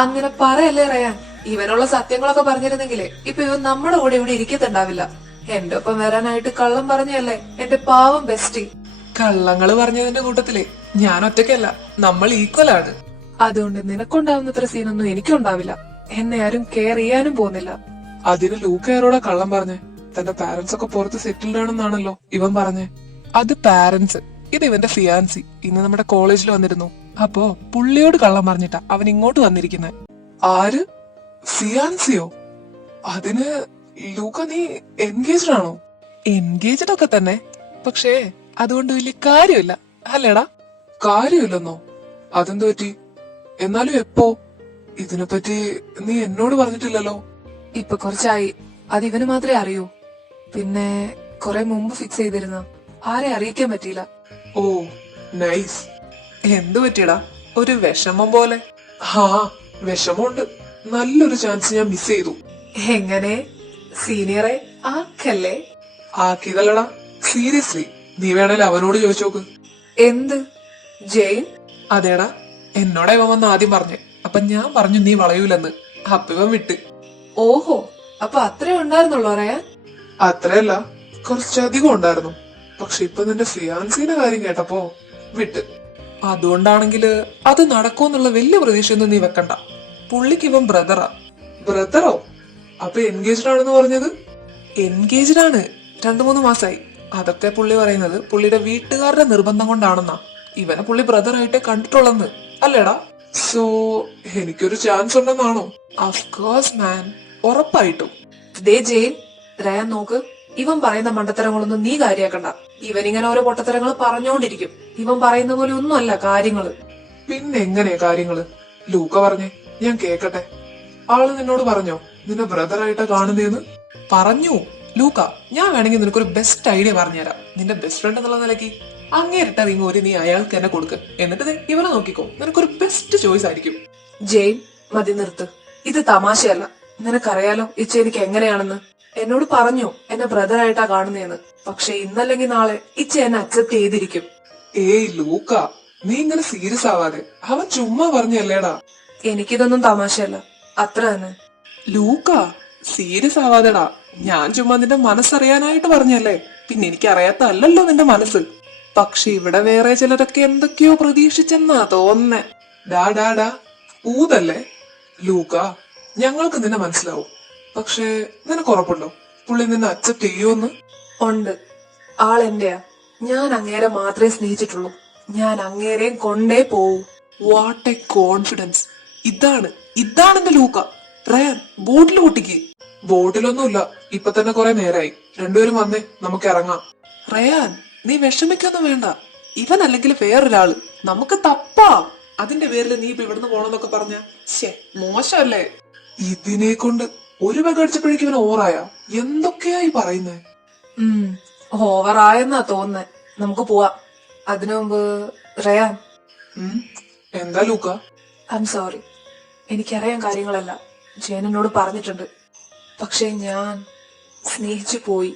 അങ്ങനെ പറയല്ലേ റയാൻ. ഇവനുള്ള സത്യങ്ങളൊക്കെ പറഞ്ഞിരുന്നെങ്കിലേ ഇപ്പൊ ഇവൻ നമ്മുടെ കൂടെ ഇവിടെ ഇരിക്കത്തുണ്ടാവില്ല. എന്റെ ഒപ്പം വരാനായിട്ട് കള്ളം പറഞ്ഞല്ലേ എന്റെ പാവം ബെസ്റ്റി. കള്ളങ്ങള് പറഞ്ഞതിന്റെ കൂട്ടത്തിലേ ഞാൻ ഒറ്റയ്ക്കല്ല, നമ്മൾ ഈക്വൽ ആണ്. അതുകൊണ്ട് നിനക്കുണ്ടാവുന്നത്ര സീനൊന്നും എനിക്കുണ്ടാവില്ല. എന്നെ ആരും കെയർ ചെയ്യാനും പോകുന്നില്ല. അതിന് ലൂക്കയാരോടെ കള്ളം പറഞ്ഞേ? തന്റെ പാരന്റ്സ് ഒക്കെ പുറത്ത് സെറ്റിൽഡ് ആണെന്നാണല്ലോ ഇവൻ പറഞ്ഞേ. അത് പാരന്റ്സ്, ഇത് ഇവന്റെ ഫിയാൻസി. ഇന്ന് നമ്മുടെ കോളേജിൽ വന്നിരുന്നു. അപ്പോ പുള്ളിയോട് കള്ളം പറഞ്ഞിട്ടാ അവൻ ഇങ്ങോട്ട് വന്നിരിക്കുന്നത്. ആര്? ഫിയാൻസിയോ? അതിന് ലൂക്ക, നീ എൻഗേജ്ഡ് ആണോ? എൻഗേജ്ഡ് ഒക്കെ തന്നെ, പക്ഷേ അതുകൊണ്ട് വലിയ കാര്യമില്ല, അല്ലേടാ? കാര്യമില്ലെന്നോ? അതെന്തു പറ്റി? എന്നാലും എപ്പോ? ഇതിനെപ്പറ്റി നീ എന്നോട് പറഞ്ഞിട്ടില്ലല്ലോ. ഇപ്പൊ കുറച്ചായി. അത് ഇവന് മാത്രമേ അറിയൂ. പിന്നെ കുറെ മുമ്പ് ഫിക്സ് ചെയ്തിരുന്ന ആരെ അറിയിക്കാൻ പറ്റിയില്ല. ഓ, നൈസ്. എന്തു പറ്റിയടാ? ഒരു വിഷമം പോലെ. ഹാ, വിഷമമുണ്ട്. നല്ലൊരു ചാൻസ് ഞാൻ മിസ് ചെയ്തു. എങ്ങനെ? സീനിയറെ ആക്കല്ലേ? ആക്കിയതല്ലടാ, സീരിയസ്ലി. നീ വേണേൽ അവനോട് ചോദിച്ചു നോക്ക്. എന്ത്? ജെയിൻ? അതേടാ, എന്നോട് ഇവൻ വന്ന് ആദ്യം പറഞ്ഞേ. അപ്പൊ ഞാൻ പറഞ്ഞു നീ വളയൂലെന്ന്. അപ്പൊ ഇവൻ വിട്ട്. ഓഹോ, അപ്പൊ അത്രേ ഉണ്ടായിരുന്നുള്ളൂ അറിയാൻ? അത്രയല്ല, കുറച്ചധികം ഉണ്ടായിരുന്നു. പക്ഷെ ഇപ്പൊ നിന്റെ ഫിയാൻസിന്റെ കാര്യം കേട്ടപ്പോ വിട്ട്. അതുകൊണ്ടാണെങ്കില് അത് നടക്കുമെന്നുള്ള വലിയ പ്രതീക്ഷയൊന്നും നീ വെക്കണ്ട. പുള്ളിക്ക് ഇവൻ ബ്രദറാ. ബ്രദറോ? അപ്പൊ എൻഗേജ്ഡ് ആണെന്ന് പറഞ്ഞത്? എൻഗേജ്ഡ് ആണ്, 2-3 മാസായി. അതൊക്കെ പുള്ളി പറയുന്നത് പുള്ളിയുടെ വീട്ടുകാരുടെ നിർബന്ധം കൊണ്ടാണെന്നാ. ഇവനെ പുള്ളി ബ്രദറായിട്ടേ കണ്ടിട്ടുള്ളെന്ന് അല്ലേടാ? സോ എനിക്കൊരു ചാൻസ് ഉണ്ടെന്നാണോ? അഫ്കോഴ്സ് മാൻ, ഉറപ്പായിട്ടും. ദേ ജെയിൻ, റയാൻ നോക്ക്. ഇവൻ പറയുന്ന മണ്ടത്തരങ്ങളൊന്നും നീ കാര്യാക്കണ്ട. ഇവനിങ്ങനെ ഓരോ പൊട്ടത്തരങ്ങൾ പറഞ്ഞോണ്ടിരിക്കും. ഇവൻ പറയുന്ന പോലെ ഒന്നുമല്ല കാര്യങ്ങള്. പിന്നെ എങ്ങനെയാ കാര്യങ്ങള്? ലൂക്ക പറഞ്ഞേ, ഞാൻ കേക്കട്ടെ. ആള് നിന്നോട് പറഞ്ഞോ നിന്നെ ബ്രദറായിട്ടാ കാണുന്നേന്ന്? പറഞ്ഞു ലൂക്ക. ഞാൻ വേണമെങ്കിൽ നിനക്കൊരു ബെസ്റ്റ് ഐഡിയ പറഞ്ഞുതരാം. നിന്റെ ബെസ്റ്റ് ഫ്രണ്ട് എന്നുള്ള നിലയ്ക്ക് അങ്ങേരിട്ട റിങ് ഒരു നീ അയാൾക്ക് തന്നെ കൊടുക്ക്. എന്നിട്ട് ദേ ഇവനെ നോക്കിക്കോ, നിനക്കൊരു ബെസ്റ്റ് ചോയ്സ് ആയിരിക്കും. ജെയിൻ, മതി നിർത്ത്. ഇത് തമാശയല്ല. നിനക്കറിയാലോ ഇച്ച എനിക്ക് എങ്ങനെയാണെന്ന്. എന്നോട് പറഞ്ഞു എന്നെ ബ്രദറായിട്ടാ കാണുന്നേന്ന്. പക്ഷെ ഇന്നല്ലെങ്കിൽ നാളെ ഇച്ച എന്നെ അക്സെപ്റ്റ് ചെയ്തിരിക്കും. ഏയ് ലൂക്ക, നീ ഇങ്ങനെ സീരിയസ് ആവാതെ. അവൻ ചുമ്മാ പറഞ്ഞല്ലേടാ. എനിക്കിതൊന്നും തമാശയല്ല, അത്ര തന്നെ. ലൂക്ക, സീരിയസ് ആവാതെടാ. ഞാൻ ചുമ്മാ നിന്റെ മനസ്സറിയാനായിട്ട് പറഞ്ഞല്ലേ. പിന്നെ എനിക്ക് അറിയാത്തല്ലോ നിന്റെ മനസ്സ്. പക്ഷെ ഇവിടെ വേറെ ചിലരൊക്കെ എന്തൊക്കെയോ പ്രതീക്ഷിച്ചെന്നാ തോന്നുന്നേ. ഡാ ഊതല്ലേ ലൂക്ക. ഞങ്ങൾക്ക് നിന്നെ മനസ്സിലാവും. പക്ഷെ നിനക്ക് ഉറപ്പുണ്ടോ പുള്ളി നിന്നെ അക്സെപ്റ്റ് ചെയ്യുമെന്ന്? ഉണ്ട്. ആളെന്റെയാ. ഞാൻ അങ്ങേരെ മാത്രമേ സ്നേഹിച്ചിട്ടുള്ളൂ. ഞാൻ അങ്ങേരെയും കൊണ്ടേ പോവൂ. What A confidence. ഇതാണ് എന്റെ ലൂക്ക. റയാൻ, ബോട്ടിൽ പൊട്ടിക്ക്. ബോട്ടിലൊന്നുമില്ല, ഇപ്പൊ തന്നെ കുറെ നേരായി. രണ്ടുപേരും വന്നേ, നമുക്ക് ഇറങ്ങാം. റയാൻ, നീ വിഷമിക്കൊന്നും വേണ്ട. ഇവൻ അല്ലെങ്കിൽ വേറൊരാള് നമുക്ക് തപ്പാ. അതിന്റെ പേരിൽ നീ ഇപ്പൊ ഇവിടുന്ന് പോണെന്നൊക്കെ പറഞ്ഞ മോശമല്ലേ? ഇതിനെ കൊണ്ട് ഒരു വക അടിച്ചപ്പോഴേക്കും ഇവൻ ഓവറായ. എന്തൊക്കെയായി പറയുന്നേ? ഓവറായെന്നാ തോന്നുന്നേ. നമുക്ക് പോവാം. അതിനു മുമ്പ് റയാൻ. എന്താ ലൂക്ക? I am sorry. എനിക്കറിയാൻ കാര്യങ്ങളല്ല. ജയനോട് പറഞ്ഞിട്ടുണ്ട്. പക്ഷെ ഞാൻ സ്നേഹിച്ചു പോയി.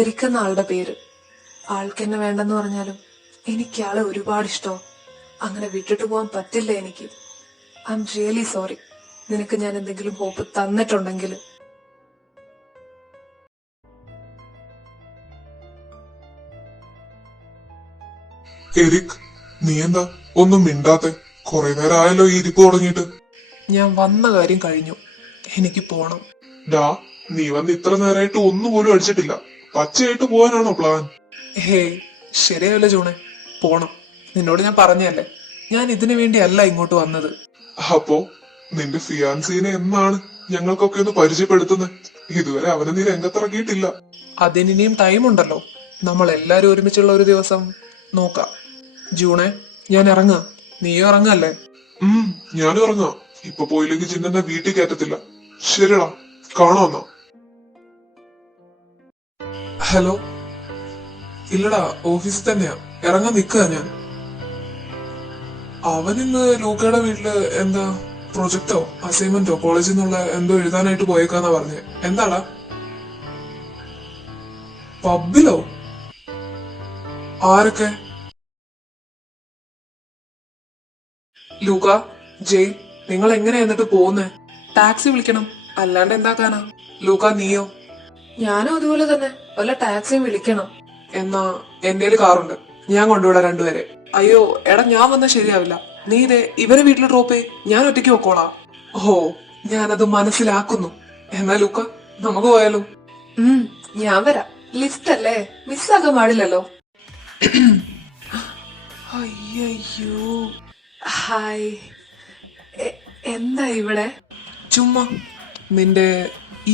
എറിക്കുന്ന ആളുടെ പേര്. ആൾക്കെന്നെ വേണ്ടെന്ന് പറഞ്ഞാലും എനിക്ക് ആളെ ഒരുപാട് ഇഷ്ടം. അങ്ങനെ വിട്ടിട്ട് പോകാൻ പറ്റില്ല എനിക്ക്. I am really sorry. നിനക്ക് ഞാൻ എന്തെങ്കിലും ഹോപ്പ് തന്നിട്ടുണ്ടെങ്കിൽ. എരിക്, നീ എന്താ ഒന്നും മിണ്ടാത്തെ? കൊറേ നേരം ആയല്ലോ ഈ ഇരിപ്പ് തുടങ്ങിയിട്ട്. ഞാൻ വന്ന കാര്യം കഴിഞ്ഞു. എനിക്ക് പോണം. ഡാ, നീ വന്ന് ഇത്ര നേരമായിട്ട് ഒന്നുപോലും അടിച്ചിട്ടില്ല. പച്ചയായിട്ട് പോവാനാണോ പ്ലാൻ? ഹേയ്, ശരിയല്ല ജൂണെ. പോണം. നിന്നോട് ഞാൻ പറഞ്ഞല്ലേ, ഞാൻ ഇതിനു വേണ്ടിയല്ല ഇങ്ങോട്ട് വന്നത്. അപ്പോ നിന്റെ ഫിയാൻസീനെ എന്നാണ് ഞങ്ങൾക്കൊക്കെ ഒന്ന് പരിചയപ്പെടുത്തുന്നത്? ഇതുവരെ അവനെ നീ രംഗത്തിറങ്ങിയിട്ടില്ല. അതിനിയും ടൈം ഉണ്ടല്ലോ. നമ്മൾ എല്ലാരും ഒരുമിച്ചുള്ള ഒരു ദിവസം നോക്കാം. ജൂണെ, ഞാൻ ഇറങ്ങാം. നീയും ഇറങ്ങല്ലേ? ഞാനും ഇറങ്ങാം. ഇപ്പൊ പോയില്ലെങ്കിൽ ചിന്നെ വീട്ടിൽ കയറ്റത്തില്ല. ശരിടാ, കാണാമെന്നാ. ഹലോ. ഇല്ലടാ, ഓഫീസിൽ തന്നെയാ. ഇറങ്ങാൻ നിക്കുക ഞാൻ. അവനിന്ന് ലൂക്കയുടെ വീട്ടില് എന്താ പ്രൊജക്ടോ അസൈൻമെന്റോ കോളേജിൽ നിന്നുള്ള എന്തോ എഴുതാനായിട്ട് പോയേക്കാന്നാ പറഞ്ഞേ. എന്താടാ? പബ്ബിലോ? ആരൊക്കെ? ലൂക്ക, ജയ്, നിങ്ങൾ എങ്ങനെയാ എന്നിട്ട് പോകുന്നേ? ടാക്സി വിളിക്കണം, അല്ലാണ്ട് എന്താക്കാനാ? ലൂക്ക, നീയോ? ഞാനും അതുപോലെ തന്നെ. വല്ല ടാക്സിയും വിളിക്കണം. എന്നാ എന്റെ കാറുണ്ട്, ഞാൻ കൊണ്ടുവിടാം രണ്ടുപേരെ. അയ്യോ എടാ, ഞാൻ വന്നാ ശരിയാവില്ല. നീ ഇതേ ഇവരെ വീട്ടിൽ ഡ്രോപ്പ് ചെയ്, ഞാൻ ഒറ്റയ്ക്ക് വെക്കോളാ. ഓ, ഞാനത് മനസ്സിലാക്കുന്നു. എന്നാ ലൂക്ക, നമുക്ക് പോയാലോ? ഞാൻ വരാം. ലിഫ്റ്റ് അല്ലേ, മിസ്സാക്കാൻ പാടില്ലല്ലോ. അയ്യോ, ഹായ്. എന്താ ഇവിടെ? ചുമ്മാ. നിന്റെ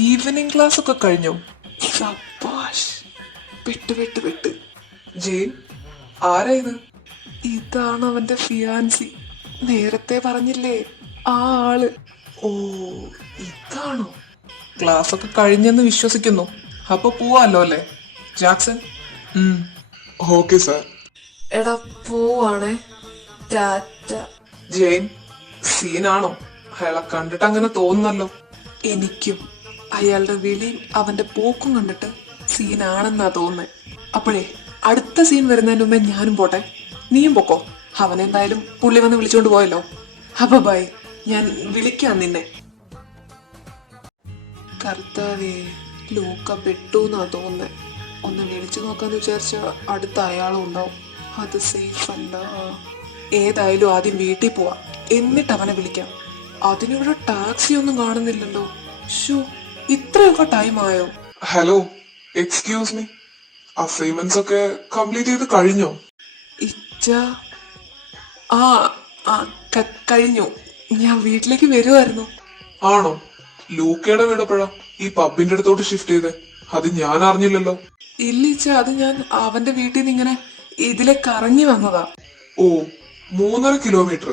ഈവനിങ് ക്ലാസ് ഒക്കെ കഴിഞ്ഞോ? സബാഷ്. വെട്ട്. ജെയിൻ, ആരാ ഇത്? ഇതാണ് അവന്റെ ഫിയാൻസി. നേരത്തെ പറഞ്ഞില്ലേ, ആ ആള്. ഓ, ഇതാണോ? ക്ലാസ് ഒക്കെ കഴിഞ്ഞെന്ന് വിശ്വസിക്കുന്നു. അപ്പൊ പോവാല്ലോ അല്ലേ ജാക്സൺ? Okay sir. എടാ, പോവാണേ. ടാറ്റ. ജെയിൻ, സീനാണോ? അയാളെ കണ്ടിട്ട് അങ്ങനെ തോന്നുന്നല്ലോ. എനിക്കും അയാളുടെ വിളിയും അവന്റെ പോക്കും കണ്ടിട്ട് സീനാണെന്നാ തോന്നുന്നേ. അപ്പോഴേ അടുത്ത സീൻ വരുന്നതിന് മുമ്പേ ഞാനും പോട്ടെ, നീയും പൊക്കോ. അവനെന്തായാലും പുള്ളി വന്ന് വിളിച്ചോണ്ട് പോയല്ലോ. അപ്പൊ ബൈ, ഞാൻ വിളിക്കാം നിന്നെ. കർത്താവേ, ലൂക്ക പെട്ടൂന്നാ തോന്നുന്നേ. ഒന്ന് വിളിച്ചു നോക്കാന്ന് വിചാരിച്ച അടുത്ത അയാളും ഉണ്ടാവും. അത് സേഫ് അല്ല. ഏതായാലും ആദ്യം വീട്ടിൽ പോവാ, എന്നിട്ട് അവനെ വിളിക്കാം. അതിനിവിടെ ടാക്സി ഒന്നും കാണുന്നില്ലല്ലോ. ഷോ, ഇത്രയൊക്കെ ടൈം ആയോ? ഹലോ, എക്സ്ക്യൂസ് മീ, അസൈൻമെന്റ്സ് ഒക്കെ കംപ്ലീറ്റ് ചെയ്ത് കഴിഞ്ഞോ? ഇച്ച ആ ആ കഴിഞ്ഞു. ഞാൻ വീട്ടിലേക്ക് വരുമായിരുന്നു. ആണോ? ലൂക്കയുടെ വീട് എപ്പോഴാ ഈ പബ്ബിന്റെ അടുത്തോട്ട് ഷിഫ്റ്റ് ചെയ്തേ? അത് ഞാൻ അറിഞ്ഞില്ലല്ലോ. ഇല്ല ഇച്ച, അത് ഞാൻ അവന്റെ വീട്ടിൽ നിന്ന് ഇങ്ങനെ ഇതിലെ കറങ്ങി വന്നതാ. ഓ, 3.5 കിലോമീറ്റർ.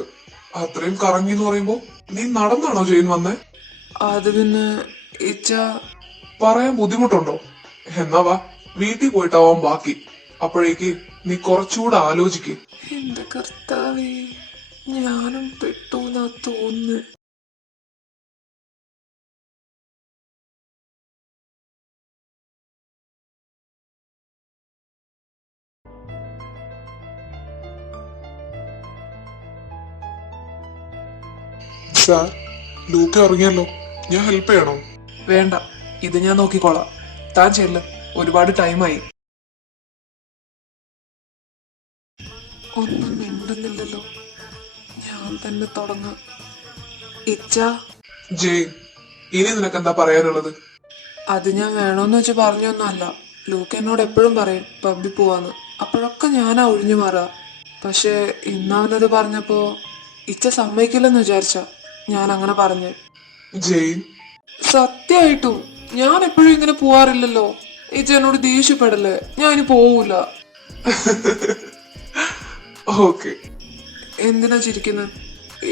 അത്രയും കറങ്ങി എന്ന് പറയുമ്പോ നീ നടന്നാണോ ജെയിൻ വന്നേ? അത് പിന്നെ ഇച്ച, പറയാൻ ബുദ്ധിമുട്ടുണ്ടോ? എന്നാ വാ, വീട്ടിൽ പോയിട്ടാവാം ബാക്കി. അപ്പോഴേക്ക് നീ കുറച്ചുകൂടെ ആലോചിക്ക്. എന്റെ കർത്താവേ, ഞാനും പെട്ടൂന്നാ തോന്നുന്നു. സാർ, ലൂക്ക ഇറങ്ങിയല്ലോ, ഞാൻ ഹെൽപ്പ് ചെയ്യണോ? വേണ്ട, ഇത് ഞാൻ നോക്കിക്കോളാം. താൻ ചെല്ല്, ഒരുപാട് ടൈമായി. ഒന്നും മിണ്ടുന്നില്ലല്ലോ. ഞാൻ തന്നെ തുടങ്ങാം. ഇച്ച, ജെയിൻ, ഇനി നിനക്ക് എന്താ പറയാനുള്ളത്? അത് ഞാൻ വേണോന്ന് വെച്ച് പറഞ്ഞൊന്നുമല്ല. ലൂക്ക് എന്നോട് എപ്പോഴും പറയും പബ്ബിൽ പോവാന്ന്. അപ്പോഴൊക്കെ ഞാനാ ഒഴിഞ്ഞു മാറുക. പക്ഷെ ഇന്നവനത് പറഞ്ഞപ്പോ ഇച്ച സമ്മതിക്കില്ലെന്ന് വിചാരിച്ച ഞാൻ അങ്ങനെ പറഞ്ഞ്. ജെയിൻ, സത്യമായിട്ടും ഞാൻ എപ്പോഴും ഇങ്ങനെ പോവാറില്ലല്ലോ. ഇച്ച എന്നോട് ദേഷ്യപ്പെടല്ലേ, ഞാൻ ഇനി പോവൂല. ഓക്കെ. എന്തിനാ ചിരിക്കുന്നത്?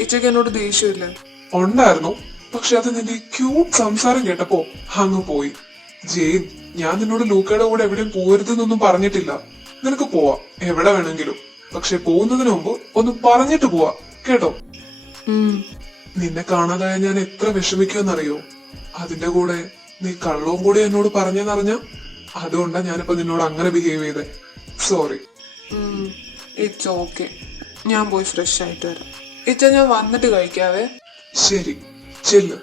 ഇച്ചക്ക് എന്നോട് ദേഷ്യമില്ലേ? ഉണ്ടായിരുന്നു, പക്ഷെ അത് നിന്റെ ക്യൂട്ട് സംസാരം കേട്ടപ്പോ അങ്ങ് പോയി. ജെയിൻ, ഞാൻ നിന്നോട് ലൂക്കയുടെ കൂടെ എവിടെയും പോരുതെന്നൊന്നും പറഞ്ഞിട്ടില്ല. നിനക്ക് പോവാ എവിടെ വേണമെങ്കിലും. പക്ഷെ പോകുന്നതിന് മുമ്പ് ഒന്ന് പറഞ്ഞിട്ട് പോവാ, കേട്ടോ? നിന്നെ കാണാതായ ഞാൻ എത്ര വിഷമിക്കുമെന്നറിയോ? അതിന്റെ കൂടെ നീ കള്ളവും കൂടി എന്നോട് പറഞ്ഞെന്നറിഞ്ഞ, അതുകൊണ്ടാ ഞാനിപ്പോ നിന്നോട് അങ്ങനെ ബിഹേവ് ചെയ്തേ. സോറി. It's okay. ഞാൻ പോയി ഫ്രഷ് ആയിട്ട് വരാം. ഇച്ച, ഞാൻ വന്നിട്ട് കഴിക്കാവേ. ശരി, ചെല്ല്.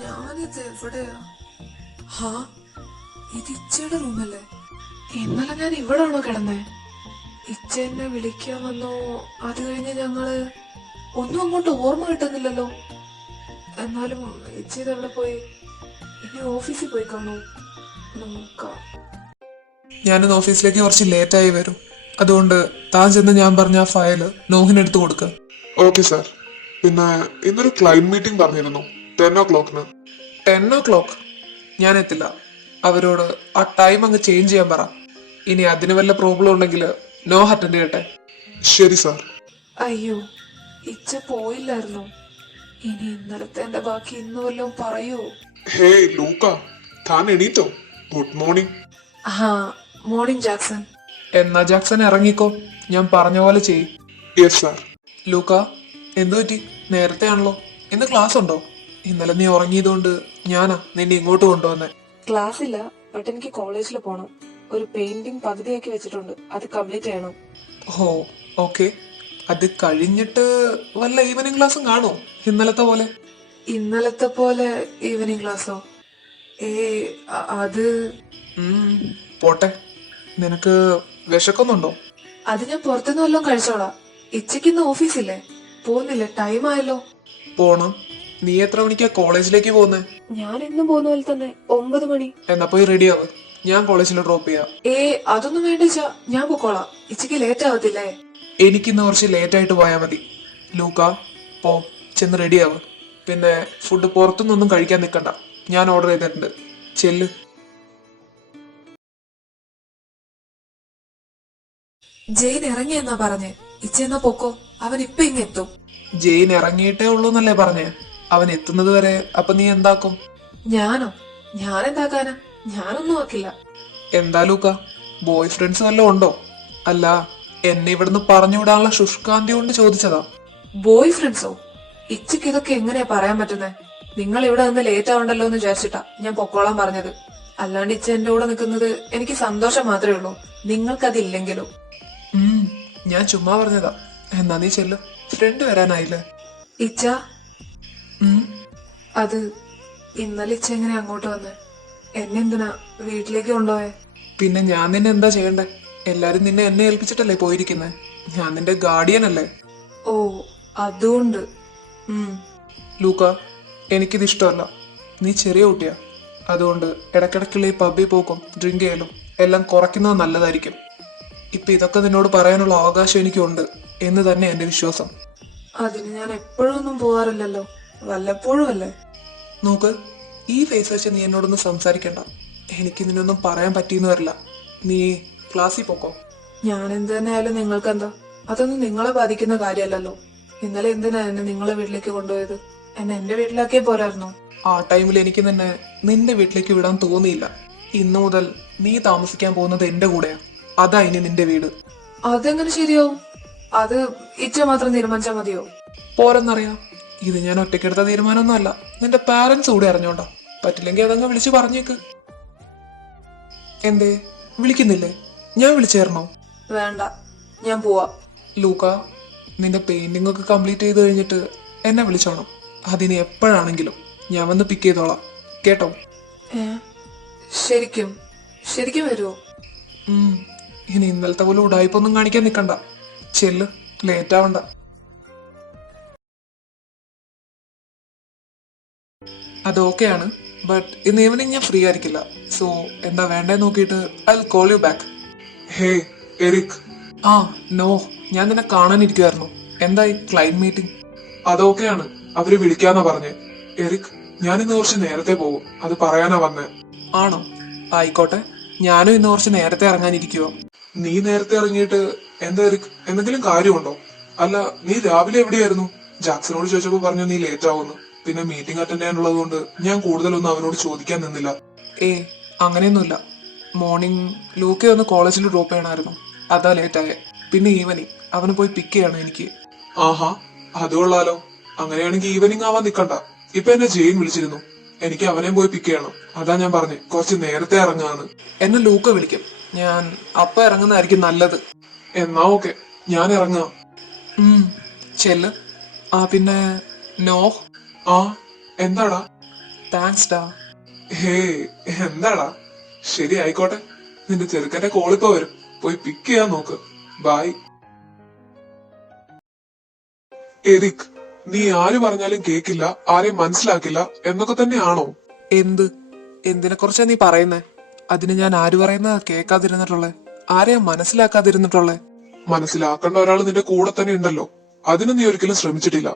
ഞാനിത് എവിടെയാ? ഹാ, ഇത് ഇച്ചയുടെ റൂമല്ലേ? ഇന്നലെ ഞാൻ ഇവിടാണോ കിടന്നേ? ഇച്ച എന്നെ വിളിക്കാൻ വന്നോ? അത് കഴിഞ്ഞ് ഞങ്ങള് ഒന്നും അങ്ങോട്ട് ഓർമ്മ കിട്ടുന്നില്ലല്ലോ. എന്നാലും ഇച്ച ഇത് എവിടെ പോയി? ഇനി ഓഫീസിൽ പോയി കാണൂ. നോക്കാം. ഞാനിന്ന് ഓഫീസിലേക്ക് കുറച്ച് ലേറ്റായി വരും. അതുകൊണ്ട് താൻ ചെന്ന് ഞാൻ പറഞ്ഞ ആ ഫയല് നോഹിനെടുത്ത് കൊടുക്ക. Okay sir. പിന്നെ ഇന്നൊരു ക്ലൈന്റ് മീറ്റിംഗ് പറഞ്ഞിരുന്നു 10 o'clock. 10 o'clock ഞാൻ എത്തില്ല. അവരോട് ആ ടൈം അങ്ങ് ചേഞ്ച് ചെയ്യാൻ പറ. ഇനി അതിന് വല്ല പ്രോബ്ലം ഉണ്ടെങ്കിൽ നോ അറ്റൻഡ് ചെയ്യട്ടെ. ശരി സാർ. അയ്യോ, ഇച്ച പോയില്ലായിരുന്നു. ഇനി ഇന്നലത്തെ എന്റെ ബാക്കി ഇന്ന് വല്ലതും പറയൂ? ഹേയ് ലൂക്ക, താൻ എണീറ്റോ? Good morning. ഹാ, മോർണിംഗ് ജാക്സൺ. എന്നാ ജാക്സൺ ഇറങ്ങിക്കോ, ഞാൻ പറഞ്ഞ പോലെ ചെയ്. Yes sir. ലൂക്ക, എന്തു പറ്റി? നേരത്തെ ആണല്ലോ. ഇന്ന് ക്ലാസ് ഉണ്ടോ? ഇന്നലെ നീ ഉറങ്ങിയതുകൊണ്ട് ഞാനാ നിന്നെ ഇങ്ങോട്ട് കൊണ്ടുവന്നേ. ക്ലാസ് ഇല്ല, ബട്ട് എനിക്ക് കോളേജിൽ പോണം. ഒരു പെയിന്റിംഗ് പകുതിയാക്കി വെച്ചിട്ടുണ്ട്, അത് കംപ്ലീറ്റ് ചെയ്യണം. ഓ, ഓക്കെ. അത് കഴിഞ്ഞിട്ട് വല്ല ഈവനിങ് ക്ലാസ്സും കാണോ ഇന്നലത്തെ പോലെ? ഇന്നലത്തെ പോലെ ഈവനിങ് ക്ലാസ്സോ? അത് പോട്ടെ. നിനക്ക് വിശക്കുന്നുണ്ടോ? അത് ഞാൻ പുറത്തുനിന്ന് വല്ലതും കഴിച്ചോളാം. ഇച്ചയ്ക്ക് ഇന്ന് ഓഫീസില്ലേ? പോകുന്നില്ലേ? ടൈം ആയല്ലോ. പോണം. നീ എത്ര മണിക്കാ കോളേജിലേക്ക് പോകുന്നേ? ഞാൻ എന്നും പോകുന്ന പോലെ തന്നെ 9 മണി. എന്നാ പോയി റെഡി ആവ്, ഞാൻ കോളേജിൽ ഡ്രോപ്പ് ചെയ്യാം. അതൊന്നും വേണ്ട, ഞാൻ പൊക്കോളാം. ഇച്ചയ്ക്ക് ലേറ്റ് ആവത്തില്ലേ? എനിക്കിന്ന് കുറച്ച് ലേറ്റ് ആയിട്ട് പോയാൽ മതി. ലൂക്ക, പോ, ചെന്ന് റെഡി ആവ്. പിന്നെ ഫുഡ് പുറത്തുനിന്നൊന്നും കഴിക്കാൻ നിൽക്കണ്ട, ഞാൻ ഓർഡർ ചെയ്തിട്ടുണ്ട്. ചെല്ല്. ജെയിൻ ഇറങ്ങി എന്നാ പറഞ്ഞേ. ഇച്ച എന്നാ പൊക്കോ, അവൻ ഇപ്പൊ ഇങ്ങെത്തും. ജെയിൻ ഇറങ്ങിയിട്ടേ ഉള്ളൂ എന്നല്ലേ പറഞ്ഞേ? അവൻ എത്തുന്നത് വരെ അപ്പൊ നീ എന്താക്കും? ഞാനോ? ഞാൻ എന്താക്കാനാ? ഞാനൊന്നും ആക്കില്ല. എന്താ ലൂക്ക, ബോയ് ഫ്രണ്ട്സ് വല്ലതും ഉണ്ടോ? അല്ല, എന്നെ ഇവിടുന്ന് പറഞ്ഞു വിടാനുള്ള ശുഷ്കാന്തി കൊണ്ട് ചോദിച്ചതാ. ബോയ് ഫ്രണ്ട്സോ? ഇച്ചക്ക് ഇതൊക്കെ എങ്ങനെയാ പറയാൻ പറ്റുന്നേ? നിങ്ങൾ ഇവിടെ നിന്ന് ലേറ്റ് ആവണ്ടല്ലോ എന്ന് വിചാരിച്ചിട്ടാ ഞാൻ പൊക്കോളാൻ പറഞ്ഞത്. അല്ലാണ്ട് ഇച്ച എന്റെ കൂടെ നിൽക്കുന്നത് എനിക്ക് സന്തോഷം മാത്രമേ ഉള്ളൂ, നിങ്ങൾക്കതില്ലെങ്കിലും. ഞാൻ ചുമ്മാ പറഞ്ഞതാ. എന്നാ നീ ചെല്ലു, ഫ്രണ്ട് വരാനായില്ലേ? ഇച്ച, അത് ഇന്നലെ ഇച്ച എങ്ങനെ അങ്ങോട്ട് വന്ന് എന്നെ എന്തിനാ വീട്ടിലേക്ക് കൊണ്ടുപോയെ? പിന്നെ ഞാൻ നിന്നെ എന്താ ചെയ്യണ്ടേ? എല്ലാരും നിന്നെ എന്നെ ഏൽപ്പിച്ചിട്ടല്ലേ പോയിരിക്കുന്നേ. ഞാൻ നിന്റെ ഗാർഡിയൻ അല്ലേ. ഓ, അതുകൊണ്ട്. ലൂക്ക, എനിക്കിത് ഇഷ്ടമല്ല. നീ ചെറിയ കുട്ടിയാ. അതുകൊണ്ട് ഇടയ്ക്കിടയ്ക്കുള്ള ഈ പബ്ബിൽ പോക്കും ഡ്രിങ്ക് ചെയ്യലും എല്ലാം കുറയ്ക്കുന്നത് നല്ലതായിരിക്കും. ഇപ്പൊ ഇതൊക്കെ നിന്നോട് പറയാനുള്ള അവകാശം എനിക്കുണ്ട് എന്ന് തന്നെ എന്റെ വിശ്വാസം. അതിന് ഞാൻ എപ്പോഴൊന്നും പോവാറില്ലല്ലോ, വല്ലപ്പോഴും അല്ലേ. നോക്ക്, ഈ ഫേസ് വെച്ച് നീ എന്നോടൊന്നും സംസാരിക്കണ്ട. എനിക്ക് നിന്നൊന്നും പറയാൻ പറ്റിയെന്ന് വരില്ല. നീ ക്ലാസ്സിൽ പോക്കോ. ഞാൻ എന്ത് തന്നെ ആയാലും നിങ്ങൾക്ക് എന്താ? അതൊന്നും നിങ്ങളെ ബാധിക്കുന്ന കാര്യമല്ലല്ലോ. ഇന്നലെ എന്തിനാ എന്നെ നിങ്ങളെ വീട്ടിലേക്ക് കൊണ്ടുപോയത്? എന്നെ എന്റെ വീട്ടിലാക്കിയേ പോരായിരുന്നോ? ആ ടൈമിൽ എനിക്ക് നിന്നെ നിന്റെ വീട്ടിലേക്ക് വിടാൻ തോന്നിയില്ല. ഇന്നു മുതൽ നീ താമസിക്കാൻ പോകുന്നത് എന്റെ കൂടെയാ. അതാ ഇനി നിന്റെ വീട്. അതെങ്ങനെ ശരിയാവും? അത് ഇച്ച മാത്രം തീരുമാനിച്ചാൽ മതിയോ? പോരെന്നറിയാം. ഇത് ഞാൻ ഒറ്റയ്ക്കെടുത്ത തീരുമാനമൊന്നും അല്ല. നിന്റെ പാരന്റ്സ് കൂടെ അറിഞ്ഞോണ്ടാ. പറ്റില്ലെങ്കിൽ അതങ്ങ് വിളിച്ചു പറഞ്ഞേക്ക്. എന്തേ വിളിക്കുന്നില്ലേ? ഞാൻ വിളിച്ചേരണോ? വേണ്ട, ഞാൻ പോവാ. ലൂക്ക, നിന്റെ പെയിന്റിംഗ് ഒക്കെ കംപ്ലീറ്റ് ചെയ്ത് കഴിഞ്ഞിട്ട് എന്നെ വിളിച്ചോണം. അതിന് എപ്പോഴാണെങ്കിലും ഞാൻ വന്ന് പിക്ക് ചെയ്തോളാം, കേട്ടോ? ശരിക്കും ശരിക്കും വരുമോ? ഇനി ഇന്നലത്തെ പോലെ ഉടായ്പൊന്നും കാണിക്കാൻ നിക്കണ്ട. ചെല്ല്, ലേറ്റ് ആവണ്ട. അതൊക്കെയാണ്. ബട്ട് ഇന്ന് ഈവനിങ് ഞാൻ ഫ്രീ ആയിരിക്കില്ല. സോ എന്താ വേണ്ടേ നോക്കിയിട്ട് I will call you back. Hey Eric. No, ഞാൻ നിന്നെ കാണാനിരിക്കുവായിരുന്നു. എന്തായി ക്ലൈന്റ് മീറ്റിംഗ്? അതൊക്കെയാണ്. അവര് വിളിക്കാന്നാ പറഞ്ഞേ. എറിക്, ഞാൻ ഇന്ന് കുറച്ച് നേരത്തെ പോകും, അത് പറയാനാ വന്നേ. ആണോ? ആയിക്കോട്ടെ. ഞാനും ഇന്ന് കുറച്ച് നേരത്തെ ഇറങ്ങാനിരിക്കുവോ. നീ നേരത്തെ ഇറങ്ങിയിട്ട് എന്താ എറിക്, എന്തെങ്കിലും കാര്യമുണ്ടോ? അല്ല, നീ രാവിലെ എവിടെയായിരുന്നു? ജാക്സനോട് ചോദിച്ചപ്പോ പറഞ്ഞു നീ ലേറ്റ് ആവുന്നു. പിന്നെ മീറ്റിംഗ് അറ്റൻഡ് ചെയ്യാനുള്ളത് കൊണ്ട് ഞാൻ കൂടുതലൊന്നും അവനോട് ചോദിക്കാൻ നിന്നില്ല. അങ്ങനെയൊന്നുമില്ല. മോർണിംഗ് ലൂക്കെ ഒന്ന് കോളേജിൽ ഡ്രോപ്പ് ചെയ്യണമായിരുന്നു. അതാ ലേറ്റായേ. പിന്നെ ഈവനിങ് അവന് പോയി പിക്ക് ചെയ്യണം എനിക്ക്. ആഹാ, അത് കൊള്ളാലോ. അങ്ങനെയാണെങ്കിൽ ഈവനിങ് ആവാൻ നിക്കണ്ട. ഇപ്പൊ എന്നെ ജെയിൻ വിളിച്ചിരുന്നു. എനിക്ക് അവനെയും പോയി പിക്ക് ചെയ്യണം. അതാ ഞാൻ പറഞ്ഞേ കുറച്ച് നേരത്തെ ഇറങ്ങാന്ന്. എന്നെ ലൂക്ക വിളിക്കും. ഞാൻ അപ്പ ഇറങ്ങുന്നതായിരിക്കും നല്ലത്. എന്നാ ഓക്കെ, ഞാൻ ഇറങ്ങാം. ചെല്ല്. പിന്നെ നോ. എന്താടാ? താങ്ക്സ് ഡാ. ഹേ, എന്താടാ? ശരി, ആയിക്കോട്ടെ. നിന്റെ ചെറുക്കന്റെ കോളിപ്പോ വരും. പോയി പിക്ക് ചെയ്യാൻ നോക്ക്. ബൈ. എറിക്, നീ ആര് പറഞ്ഞാലും കേക്കില്ല, ആരെയും മനസ്സിലാക്കില്ല എന്നൊക്കെ തന്നെയാണോ? എന്തിനെ കുറിച്ചാ നീ പറയുന്നേ? അതിന് ഞാൻ ആര് പറയുന്ന കേൾക്കാതിരുന്നിട്ടുള്ളേ? ആരെയും മനസ്സിലാക്കാതിരുന്നിട്ടുള്ളേ? മനസ്സിലാക്കേണ്ട ഒരാൾ നിന്റെ കൂടെ തന്നെ ഉണ്ടല്ലോ. അതിന് നീ ഒരിക്കലും ശ്രമിച്ചിട്ടില്ല.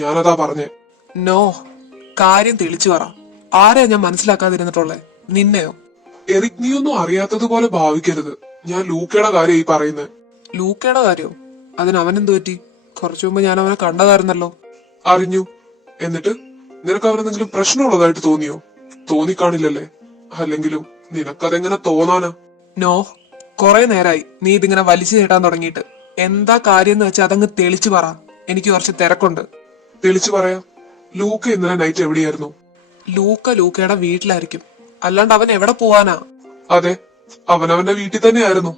ഞാനതാ പറഞ്ഞേ. നോ, കാര്യം തെളിച്ചു പറ. ആരെയാ ഞാൻ മനസ്സിലാക്കാതിരുന്നിട്ടുള്ളേ? നിന്നെയോ? എറിക്, നീ ഒന്നും അറിയാത്തതുപോലെ ഭാവിക്കരുത്. ഞാൻ ലൂക്കയുടെ കാര്യം ഈ പറയുന്നത്. ലൂക്കയുടെ കാര്യോ? അതിന് അവനെന്തു പറ്റി? കുറച്ചു മുമ്പ് ഞാൻ അവനെ കണ്ടതായിരുന്നല്ലോ. അറിഞ്ഞു. എന്നിട്ട് നിനക്ക് അവനെന്തെങ്കിലും പ്രശ്നമുള്ളതായിട്ട് തോന്നിയോ? തോന്നിക്കാണില്ലല്ലേ? അല്ലെങ്കിലും നിനക്കതെങ്ങനെ തോന്നാനാ? നോ, കൊറേ നേരായി നീ ഇതിങ്ങനെ വലിച്ചു നീട്ടാൻ തുടങ്ങിയിട്ട്. എന്താ കാര്യം എന്ന് വെച്ചാൽ അതങ്ങ് തെളിച്ചു പറ. എനിക്ക് കുറച്ച് തിരക്കുണ്ട്. തെളിച്ചു പറയാം. ലൂക്ക ഇന്നലെ നൈറ്റ് എവിടെയായിരുന്നു? ലൂക്കയുടെ വീട്ടിലായിരിക്കും. അല്ലാണ്ട് അവൻ എവിടെ പോവാനാ? അതെ, അവനവന്റെ വീട്ടിൽ തന്നെയായിരുന്നു.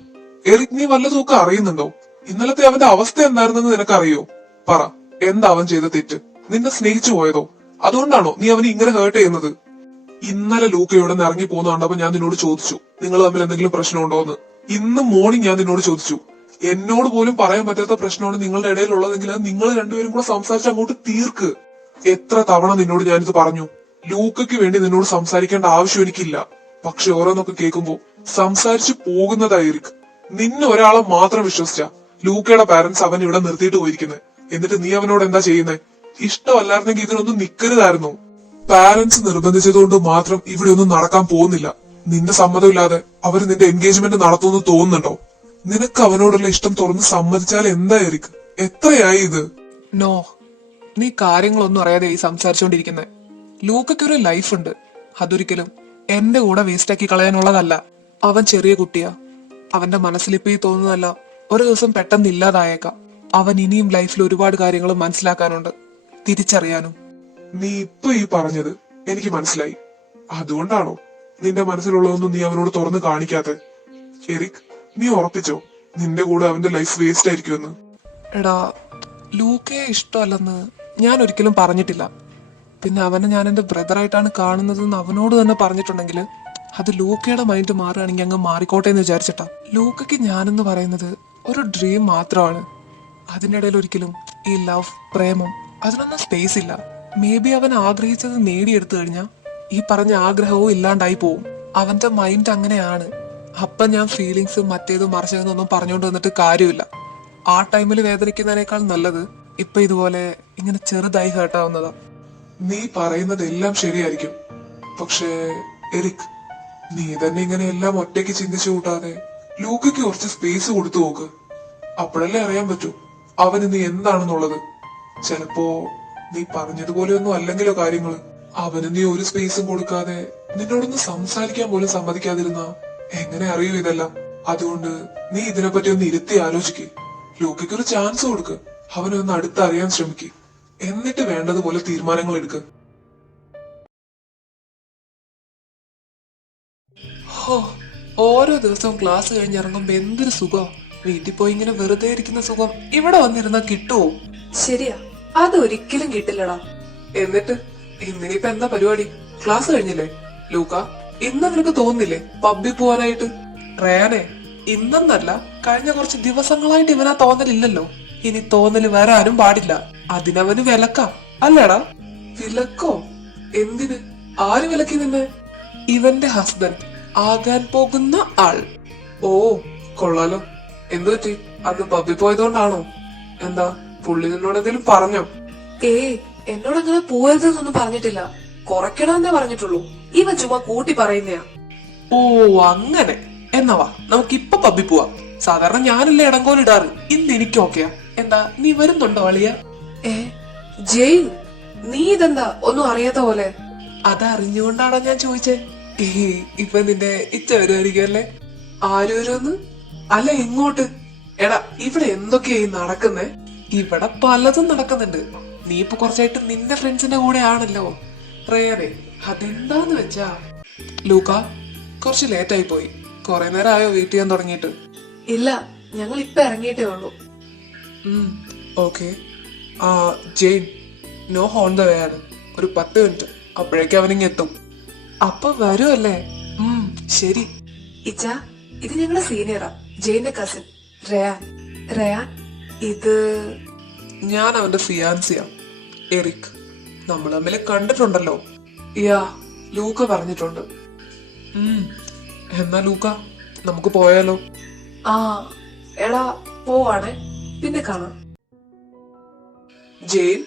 എറിക്, നീ വല്ലതൊക്കെ അറിയുന്നുണ്ടോ? ഇന്നലത്തെ അവന്റെ അവസ്ഥ എന്തായിരുന്നെന്ന് നിനക്കറിയോ? പറ, എന്താ അവൻ ചെയ്ത തെറ്റ്? നിന്നെ സ്നേഹിച്ചു പോയതോ? അതുകൊണ്ടാണോ നീ അവനെ ഇങ്ങനെ ഹേർട്ട് ചെയ്യുന്നത്? ഇന്നലെ ലൂക്ക ഇവിടെ നിന്ന് ഇറങ്ങി പോകുന്ന കണ്ടപ്പോ ഞാൻ നിന്നോട് ചോദിച്ചു നിങ്ങൾ തമ്മിൽ എന്തെങ്കിലും പ്രശ്നമുണ്ടോ എന്ന്. ഇന്ന് മോർണിംഗ് ഞാൻ നിന്നോട് ചോദിച്ചു. എന്നോട് പോലും പറയാൻ പറ്റാത്ത പ്രശ്നമാണ് നിങ്ങളുടെ ഇടയിലുള്ളതെങ്കിൽ അത് നിങ്ങൾ രണ്ടുപേരും കൂടെ സംസാരിച്ച് അങ്ങോട്ട് തീർക്ക്. എത്ര തവണ നിന്നോട് ഞാനിത് പറഞ്ഞു. ലൂക്കയ്ക്ക് വേണ്ടി നിന്നോട് സംസാരിക്കേണ്ട ആവശ്യം എനിക്കില്ല. പക്ഷെ ഓരോന്നൊക്കെ കേൾക്കുമ്പോ സംസാരിച്ചു പോകുന്നതായിരിക്കും. നിന്നെ ഒരാളെ മാത്രം വിശ്വസിച്ച ലൂക്കയുടെ പാരന്റ്സ് അവൻ ഇവിടെ നിർത്തിയിട്ട് പോയിരിക്കുന്നത്. എന്നിട്ട് നീ അവനോട് എന്താ ചെയ്യുന്നേ? ഇഷ്ടമല്ലായിരുന്നെങ്കിൽ ഇതിനൊന്നും നിക്കരുതായിരുന്നു. പാരന്റ്സ് നിർബന്ധിച്ചതുകൊണ്ട് മാത്രം ഇവിടെ ഒന്നും നടക്കാൻ പോകുന്നില്ല. നിന്റെ സമ്മതമില്ലാതെ അവര് നിന്റെ എൻഗേജ്മെന്റ് നടത്തുമെന്ന് തോന്നുന്നുണ്ടോ? നിനക്ക് അവനോടുള്ള ഇഷ്ടം തുറന്ന് സമ്മതിച്ചാൽ എന്തായിരിക്കും? എത്രയായി ഇത്? നോ, നീ കാര്യങ്ങളൊന്നും അറിയാതെ ഈ സംസാരിച്ചോണ്ടിരിക്കുന്നേ. ലൂക്കയ്ക്കൊരു ലൈഫ് ഉണ്ട്. അതൊരിക്കലും എന്റെ കൂടെ വേസ്റ്റ് ആക്കി കളയാനുള്ളതല്ല. അവൻ ചെറിയ കുട്ടിയാ. അവന്റെ മനസ്സിലിപ്പോ ഈ തോന്നുന്നതല്ല ഒരു ദിവസം പെട്ടെന്ന് ഇല്ലാതായേക്കാം. അവൻ ഇനിയും ലൈഫിൽ ഒരുപാട് കാര്യങ്ങൾ മനസ്സിലാക്കാനുണ്ട്, തിരിച്ചറിയാനും. നീ ഇപ്പൊ ഈ പറഞ്ഞത് എനിക്ക് മനസ്സിലായി. അതുകൊണ്ടാണോ നിന്റെ മനസ്സിലുള്ളതൊന്നും നീ അവനോട് തുറന്ന് കാണിക്കാത്തെ? എറിക്, നീ ഉറപ്പിച്ചോ നിന്റെ കൂടെ അവന്റെ ലൈഫ് വേസ്റ്റ് ആയിരിക്കുമെന്ന്? എടാ, ലൂക്കയെ ഇഷ്ടമല്ലെന്ന് ഞാൻ ഒരിക്കലും പറഞ്ഞിട്ടില്ല. പിന്നെ അവനെ ഞാൻ എന്റെ ബ്രദറായിട്ടാണ് കാണുന്നതെന്ന് അവനോട് തന്നെ പറഞ്ഞിട്ടുണ്ടെങ്കിൽ അത് ലൂക്കയുടെ മൈൻഡ് മാറുകയാണെങ്കിൽ അങ്ങ് മാറിക്കോട്ടെ എന്ന് വിചാരിച്ചിട്ടാ. ലൂക്കയ്ക്ക് ഞാനെന്ന് പറയുന്നത് ഒരു ഡ്രീം മാത്രമാണ്. അതിൻ്റെ ഇടയിൽ ഒരിക്കലും ഈ ലവ്, പ്രേമം അതിനൊന്നും സ്പേസ് ഇല്ല. മേ ബി അവൻ ആഗ്രഹിച്ചത് നേടിയെടുത്തു കഴിഞ്ഞാൽ ഈ പറഞ്ഞ ആഗ്രഹവും ഇല്ലാണ്ടായി പോവും. അവന്റെ മൈൻഡ് അങ്ങനെയാണ്. അപ്പൊ ഞാൻ ഫീലിങ്സും മറ്റേതും മറിച്ചതെന്നൊന്നും പറഞ്ഞുകൊണ്ട് വന്നിട്ട് കാര്യമില്ല. ആ ടൈമിൽ വേദനിക്കുന്നതിനേക്കാൾ നല്ലത് ഇപ്പൊ ഇതുപോലെ ഇങ്ങനെ ചെറുതായി ഹേർട്ടാവുന്നതാ. നീ പറയുന്നത് എല്ലാം ശരിയായിരിക്കും. പക്ഷേ എറിക്, നീ തന്നെ ഇങ്ങനെ എല്ലാം ഒറ്റയ്ക്ക് ചിന്തിച്ചു കൂട്ടാതെ ലൂക്കയ്ക്ക് കുറച്ച് സ്പേസ് കൊടുത്തു നോക്ക്. അപ്പോഴല്ലേ അറിയാൻ പറ്റൂ അവന് നീ എന്താണെന്നുള്ളത്. ചിലപ്പോ നീ പറഞ്ഞതുപോലെയൊന്നും അല്ലെങ്കിലോ കാര്യങ്ങള്. അവന് നീ ഒരു സ്പേസും കൊടുക്കാതെ നിന്നോടൊന്ന് സംസാരിക്കാൻ പോലും സമ്മതിക്കാതിരുന്ന എങ്ങനെ അറിയൂ ഇതെല്ലാം? അതുകൊണ്ട് നീ ഇതിനെപ്പറ്റി ഒന്ന് ഇരുത്തി ആലോചിക്ക്. ലൂക്കയ്ക്ക് ഒരു ചാൻസ് കൊടുക്ക്. അവനെ ഒന്ന് അടുത്തറിയാൻ ശ്രമിക്ക്. എന്നിട്ട് വേണ്ടതുപോലെ തീരുമാനങ്ങൾ എടുക്ക്. ഹോ, ഓരോ ദിവസവും ക്ലാസ് കഴിഞ്ഞിറങ്ങുമ്പോ എന്തൊരു സുഖം. വീട്ടിൽ പോയി ഇങ്ങനെ വെറുതെ ഇരിക്കുന്ന സുഖം ഇവിടെ വന്നിരുന്നാ കിട്ടുവോ? ശരിയാ, അതൊരിക്കലും കിട്ടില്ലടാ. എന്നിട്ട് ഇന്നിനിപ്പോ എന്താ പരിപാടി? ക്ലാസ് കഴിഞ്ഞില്ലേ? ലൂക്ക, ഇന്ന് നിനക്ക് തോന്നുന്നില്ലേ പബ്ബിൽ പോവാനായിട്ട്? റയാനെ, ഇന്നെന്നല്ല കഴിഞ്ഞ കുറച്ച് ദിവസങ്ങളായിട്ട് ഇവനാ തോന്നലില്ലല്ലോ. ഇനി തോന്നല് വരാനും പാടില്ല. അതിനവന് വിലക്കാം അല്ലടാ? വിലക്കോ? എന്തിന്? ആര് വിലക്കി നിന്നെ? ഇവന്റെ ഹസ്ബൻഡ് ആകാൻ പോകുന്ന ആൾ. ഓ, കൊള്ളാലോ. എന്തു പറ്റി? അത് പബ്ബിൽ പോയതുകൊണ്ടാണോ? എന്താ പുള്ളി നിന്നോട് എന്തെങ്കിലും പറഞ്ഞോ? എന്നോട് അങ്ങനെ പോകരുതെന്നൊന്നും പറഞ്ഞിട്ടില്ല. കുറയ്ക്കണമെന്നേ പറഞ്ഞിട്ടുള്ളൂ. ഇവ ചുമ്മാ കൂട്ടി പറയുന്നയാ. ഓ, അങ്ങനെ. എന്നാ വാ, നമുക്കിപ്പൊ പബ്ബിൽ പോവാം. സാധാരണ ഞാനല്ലേ ഇടങ്കോലിടാറ്. ഇന്ന് എനിക്ക് ഓക്കെയാ. എന്താ നീ വരുന്നുണ്ടോ അളിയ? ജെയിൻ, നീ ഇതെന്താ ഒന്നും അറിയാത്ത പോലെ? അതറിഞ്ഞുകൊണ്ടാണോ ഞാൻ ചോദിച്ചേ? ഇപ്പൊ നിന്റെ ഇച്ച വരുമായിരിക്കും അല്ലേ? ആര് വരുമെന്ന്? അല്ല, എങ്ങോട്ട്? എടാ, ഇവിടെ എന്തൊക്കെയായി നടക്കുന്നേ? ഇവിടെ പലതും നടക്കുന്നുണ്ട്. നീ ഇപ്പൊ കുറച്ചായിട്ട് നിന്റെ ഫ്രണ്ട്സിന്റെ കൂടെ ആണല്ലോ. റേനെ, അതെന്താന്ന് വെച്ചാ ലൂക്ക, കുറച്ച് ലേറ്റ് ആയി പോയി. കൊറേ നേരം ആയോ വെയിറ്റ് ചെയ്യാൻ തുടങ്ങിയിട്ട്? ഇല്ല, ഞങ്ങൾ ഇപ്പൊ ഇറങ്ങിയിട്ടേ ഉള്ളൂ. Okay. Jane, no horn the way ആണ്. ഒരു 10 മിനിറ്റ്, അപ്പോഴേക്കും അവനിങ്ങ് എത്തും. അപ്പൊ വരുമല്ലേ? ശരി. ഇച്ച, ഇത് ഞങ്ങളുടെ സീനിയറാ, ജെയിന്റെ കസിൻ റയാൻ. റയാൻ, ഇത് ഞാൻ അവന്റെ ഫിയാൻസിയാ, എറിക്. നമ്മൾ തമ്മിൽ കണ്ടിട്ടുണ്ടല്ലോ. യാ, ലൂക്ക പറഞ്ഞിട്ടുണ്ട്. എന്നാ ലൂക്ക, നമുക്ക് പോയാലോ? എടാ, പോവാണേ, പിന്നെ കാണാം. ജെയിൻ,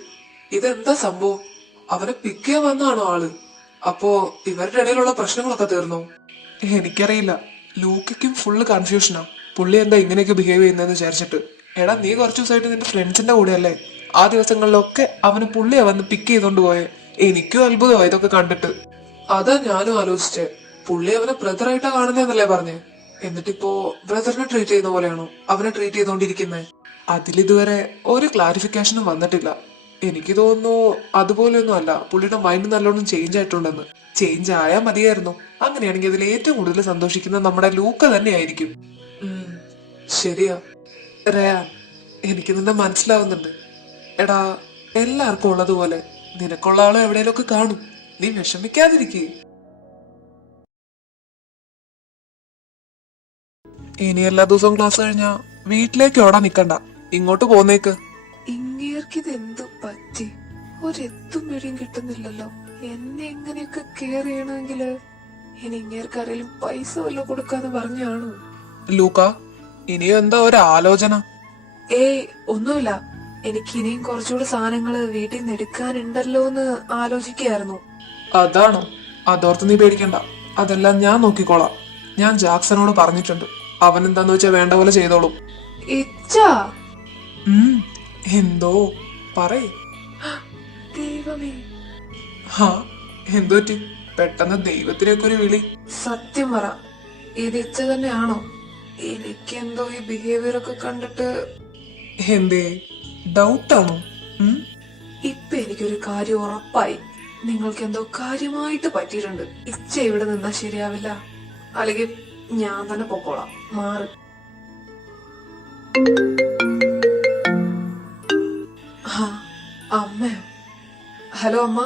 ഇതെന്താ സംഭവം? അവനെ പിക്ക് ചെയ്യാൻ വന്നാണോ ആള്? അപ്പോ ഇവരുടെ ഇടയിലുള്ള പ്രശ്നങ്ങളൊക്കെ തീർന്നോ? എനിക്കറിയില്ല. ലൂക്കയ്ക്കും ഫുള്ള് കൺഫ്യൂഷനാ. പുള്ളി എന്താ ഇങ്ങനെയൊക്കെ ബിഹേവ് ചെയ്യുന്നതെന്ന് വിചാരിച്ചിട്ട്. എടാ, നീ കുറച്ചു ദിവസമായിട്ട് നിന്റെ ഫ്രണ്ട്സിന്റെ കൂടെ അല്ലേ? ആ ദിവസങ്ങളിലൊക്കെ അവന് പുള്ളിയാ വന്ന് പിക്ക് ചെയ്തോണ്ട് പോയെ. എനിക്കും അത്ഭുതമായി ഇതൊക്കെ കണ്ടിട്ട്. അതാ ഞാനും ആലോചിച്ചേ. പുള്ളി അവനെ ബ്രദറായിട്ടാ കാണുന്നതെന്നല്ലേ പറഞ്ഞേ? എന്നിട്ടിപ്പോ ബ്രദറിനെ ട്രീറ്റ് ചെയ്യുന്ന പോലെയാണോ അവനെ ട്രീറ്റ് ചെയ്തോണ്ടിരിക്കുന്നത്? അതിലിതുവരെ ഒരു ക്ലാരിഫിക്കേഷനും വന്നിട്ടില്ല. എനിക്ക് തോന്നുന്നു അതുപോലെയൊന്നും അല്ല. പുള്ളിയുടെ മൈൻഡ് നല്ലോണം ചേഞ്ച് ആയിട്ടുണ്ടെന്ന്. ചേഞ്ച് ആയാൽ മതിയായിരുന്നു. അങ്ങനെയാണെങ്കിൽ അതിൽ ഏറ്റവും കൂടുതൽ സന്തോഷിക്കുന്നത് നമ്മുടെ ലൂക്ക തന്നെയായിരിക്കും. ശരിയാ റയാൻ, എനിക്ക് നിന്നെ മനസ്സിലാവുന്നുണ്ട്. എടാ, എല്ലാവർക്കും ഉള്ളതുപോലെ നിനക്കുള്ള ആളും എവിടെയെങ്കിലും ഒക്കെ കാണും. നീ വിഷമിക്കാതിരിക്കേ. ഇനി എല്ലാ ദിവസവും ക്ലാസ് കഴിഞ്ഞാ വീട്ടിലേക്ക് ഓടാൻ നിക്കണ്ട, ഇങ്ങോട്ട് പോന്നേക്ക്. ഇങ്ങേർക്കിത് എന്തു പറ്റി? ഒരെത്തും പിടിയും കിട്ടുന്നില്ലല്ലോ. എന്നെ എങ്ങനെയൊക്കെ കെയർ ചെയ്യണമെങ്കില് ഇനി ഇങ്ങേർക്ക് ആരെങ്കിലും പൈസ വല്ലതും കൊടുക്കാന്ന് പറഞ്ഞാണോ? ലൂക്ക, ഇനി എന്താ ഒരു ആലോചന? ഒന്നുമില്ല. എനിക്ക് ഇനിയും കുറച്ചുകൂടി സാധനങ്ങള് വീട്ടിൽ നിന്ന് എടുക്കാനുണ്ടല്ലോ എന്ന് ആലോചിക്കായിരുന്നു. അതാണോ? അതോർത്ത് നീ പേടിക്കണ്ട, അതെല്ലാം ഞാൻ നോക്കിക്കോളാം. ഞാൻ ജാക്സനോട് പറഞ്ഞിട്ടുണ്ട്. അവൻ എന്താന്ന് വെച്ചാ വേണ്ട പോലെ ചെയ്തോളും. എന്തോ പറയേ. ദൈവമേ, ഹാ, എന്തോറ്റി പെട്ടെന്ന് ദൈവത്തിനൊക്കെ ഒരു വിളി? സത്യം പറ, ഇത് ഇച്ച തന്നെയാണോ? എനിക്കെന്തോ ഈ ബിഹേവിയർ ഒക്കെ കണ്ടിട്ട് എന്തേ ഡൗട്ടാണോ? ഇപ്പൊ എനിക്കൊരു കാര്യം ഉറപ്പായി. നിങ്ങൾക്ക് എന്തോ കാര്യമായിട്ട് പറ്റിയിട്ടുണ്ട്. ഇച്ച ഇവിടെ നിന്നാ ശരിയാവില്ല. അല്ലെങ്കിൽ ഞാൻ തന്നെ പൊക്കോളാം. മാറ്. ആ അമ്മയോ? ഹലോ അമ്മ.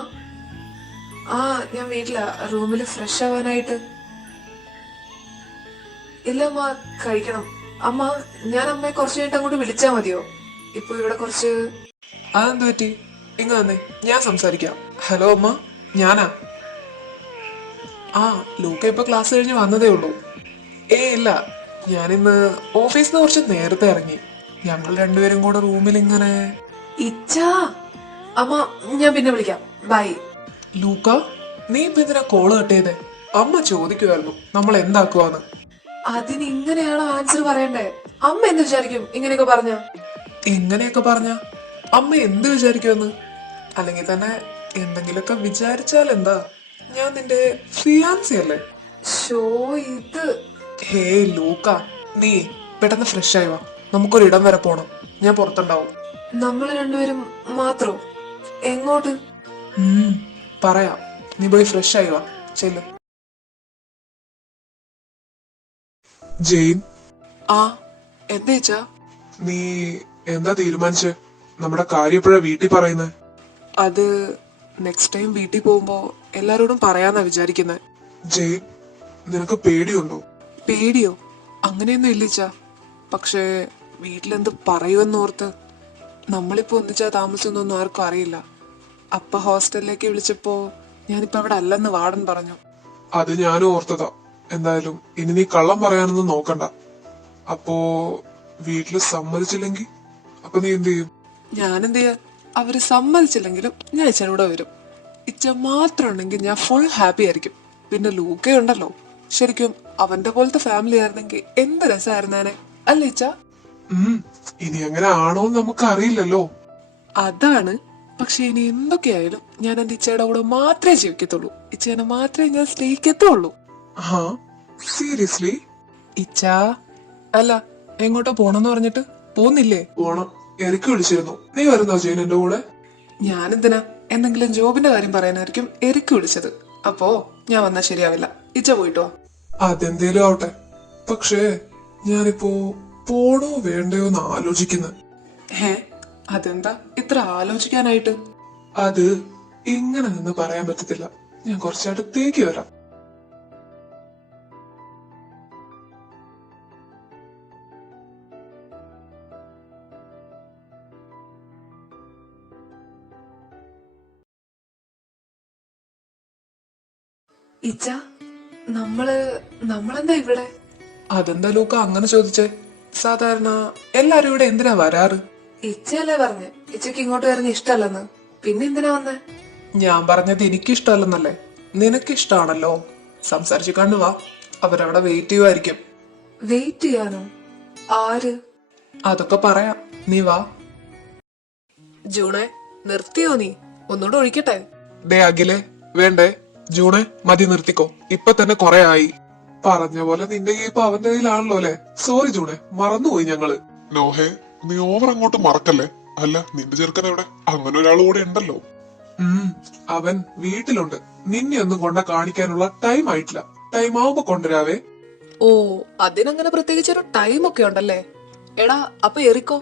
ആ ഞാൻ വീട്ടിലാ, റൂമില് ഫ്രഷ് ആവാനായിട്ട്. ഇല്ല അമ്മ, കഴിക്കണം. അമ്മ, ഞാൻ അമ്മയെ കുറച്ച് കഴിഞ്ഞിട്ട് അങ്ങോട്ട് വിളിച്ചാ മതിയോ? ഇപ്പൊ ഇവിടെ കുറച്ച് അതെന്ത് പറ്റി? ഇങ്ങ വന്നേ, ഞാൻ സംസാരിക്കാം. ഹലോ അമ്മ, ഞാനാ. ആ ലൂക്ക ഇപ്പൊ ക്ലാസ് കഴിഞ്ഞ് വന്നതേ ഉള്ളൂ. ഇല്ല, ഞാനിന്ന് ഓഫീസിൽ നിന്ന് കുറച്ച് നേരത്തെ ഇറങ്ങി. ഞങ്ങൾ രണ്ടുപേരും കൂടെ റൂമിൽ ഇങ്ങനെ. ഇച്ചാ. അമ്മ, ഞാൻ പിന്നെ വിളിക്കാം. ബൈ. ലൂക്ക, നീ ഇപ്പൊ എന്തിനാ കോള് കട്ടേതെ? അമ്മ ചോദിക്കുമായിരുന്നു നമ്മൾ എന്താക്കുവാന്ന്. അതിന് ഇങ്ങനെയാണോ ആൻസർ പറയണ്ടേ? അമ്മ എന്ത് വിചാരിക്കും ഇങ്ങനെയൊക്കെ പറഞ്ഞ? എങ്ങനെയൊക്കെ പറഞ്ഞ അമ്മ എന്ത് വിചാരിക്കുമെന്ന്? അല്ലെങ്കിൽ തന്നെ എന്തെങ്കിലുമൊക്കെ വിചാരിച്ചാൽ എന്താ? ഞാൻ നിന്റെ ഫിയാൻസി അല്ലേ? ഷോ ഇത്. ഹേ ലൂക്ക, നീ പെട്ടെന്ന് ഫ്രഷ് ആയി വാ, നമുക്കൊരിടം വരെ പോണം. ഞാൻ പുറത്തുണ്ടാവും. നമ്മള് രണ്ടുപേരും മാത്രോ? എങ്ങോട്ട്? പറയാം, നീ പോയി ഫ്രഷ് ആയി വാ, ചെല്ലു. ജെയിൻ, ആ എന്താ? നീ എന്താ തീരുമാനിച്ചേ? നമ്മുടെ കാര്യം എപ്പോഴാ വീട്ടിൽ പറയുന്നത്? അത് നെക്സ്റ്റ് ടൈം വീട്ടിൽ പോകുമ്പോ എല്ലാരോടും പറയാന്നാ വിചാരിക്കുന്നത്. ജെയിൻ, നിനക്ക് പേടിയുണ്ടോ? പേടിയോ? അങ്ങനെയൊന്നും ഇല്ലിച്ചാ. പക്ഷേ വീട്ടിലെന്ത് പറയുമെന്നോർത്ത്. നമ്മളിപ്പോ ഒന്നിച്ചാ താമസിച്ചൊന്നും ആർക്കും അറിയില്ല. അപ്പ ഹോസ്റ്റലിലേക്ക് വിളിച്ചപ്പോ ഞാനിപ്പോ അവിടെ അല്ലെന്ന് വാർഡൻ പറഞ്ഞു. അത് ഞാനും ഓർത്തതാ. എന്തായാലും ഇനി നീ കള്ളം പറയാനൊന്നും നോക്കണ്ട. അപ്പോ വീട്ടില് സമ്മതിച്ചില്ലെങ്കിൽ അപ്പൊ നീ എന്ത് ചെയ്യും? ഞാനെന്ത് ചെയ്യാ? അവര് സമ്മതിച്ചില്ലെങ്കിലും ഞാൻ ഇച്ചയുടെ കൂടെ വരും. ഇച്ച മാത്രം ഉണ്ടെങ്കിൽ ഞാൻ ഫുൾ ഹാപ്പി ആയിരിക്കും. പിന്നെ ലൂക്കയുണ്ടല്ലോ, ശരിക്കും അവന്റെ പോലത്തെ ഫാമിലി ആയിരുന്നെങ്കിൽ എന്ത് രസമായിരുന്നേനെ, അല്ലേ ഇച്ച? ഇനി അങ്ങനെ ആണോന്ന് നമുക്ക് അറിയില്ലല്ലോ. അതാണ്. പക്ഷെ ഇനി എന്തൊക്കെയായാലും ഞാൻ എന്റെ ഇച്ചയുടെ കൂടെ മാത്രമേ ജീവിക്കത്തുള്ളൂ. ഇച്ചേനെ മാത്രമേ ഞാൻ സ്നേഹിക്കത്തുള്ളൂ. സീരിയസ്ലി? ഇച്ച അല്ല, എങ്ങോട്ടോ പോണെന്ന് പറഞ്ഞിട്ട് പോന്നില്ലേ? പോണം. എറിക്ക് വിളിച്ചിരുന്നു. നീ വരുന്നോ ജെയിൻ എന്റെ കൂടെ? ഞാനെന്തിനാ? എന്തെങ്കിലും ജോബിന്റെ കാര്യം പറയാനായിരിക്കും എരിക്ക് വിളിച്ചത്. അപ്പോ ഞാൻ വന്നാ ശരിയാവില്ല. ഇച്ച പോയിട്ടോ. അതെന്തേലും ആവട്ടെ. പക്ഷേ ഞാനിപ്പോ പോണോ വേണ്ടയോ എന്ന് ആലോചിക്കുന്നത്. അതെന്താ ഇത്ര ആലോചിക്കാനായിട്ട്? അത് ഇങ്ങനെ നിന്ന് പറയാൻ പറ്റത്തില്ല. ഞാൻ കുറച്ചടുത്തേക്ക് വരാം. ഇച്ച, നമ്മളെന്താ ഇവിടെ? അതെന്താ ലൂക്ക അങ്ങനെ ചോദിച്ചേ? സാധാരണ എല്ലാരും ഇവിടെ എന്തിനാ വരാറ്? ഇച്ചയല്ലേ പറഞ്ഞ് ഇച്ചക്ക് ഇങ്ങോട്ട് വരുന്ന ഇഷ്ടല്ലെന്ന്. പിന്നെ എന്തിനാ വന്നേ? ഞാൻ പറഞ്ഞത് എനിക്കിഷ്ടമല്ലെന്നല്ലേ? നിനക്കിഷ്ടാണല്ലോ. സംസാരിച്ചു കണ്ണുവാ, അവരവിടെ വെയിറ്റ് ചെയ്യുമായിരിക്കും. വെയിറ്റ് ചെയ്യാനോ? ആര്? അതൊക്കെ പറയാം, നീ വാ. ജൂണേ, നിർത്തിയോ നീ? ഒന്നുകൂടെ ഒഴിക്കട്ടെ? ഡേ അഖിലേ, വേണ്ടേ? ജൂണെ, മതി, നിർത്തിക്കോ. ഇപ്പൊ തന്നെ കൊറേ ആയി. പറഞ്ഞ പോലെ നിന്റെ ഈ ഇപ്പൊ അവന്റെ കയ്യിലാണല്ലോ അല്ലെ? സോറി ജൂണെ, മറന്നുപോയി ഞങ്ങള്. നോഹേ, നീ ഓവർ അങ്ങോട്ട് മറക്കല്ലേ. അല്ല, നിന്റെ ചെറുക്കൻ എവിടെ? അങ്ങനെ ഒരാൾ കൂടെ ഉണ്ടല്ലോ. അവൻ വീട്ടിലുണ്ട്. നിന്നെ ഒന്നും കൊണ്ട കാണിക്കാനുള്ള ടൈം ആയിട്ടില്ല. ടൈം ആവുമ്പോ കൊണ്ടുവരാവേ. ഓ, അതിനങ്ങനെ പ്രത്യേകിച്ചൊരു ടൈം ഒക്കെ ഉണ്ടല്ലേ? എടാ, അപ്പൊ എറിക്കോ?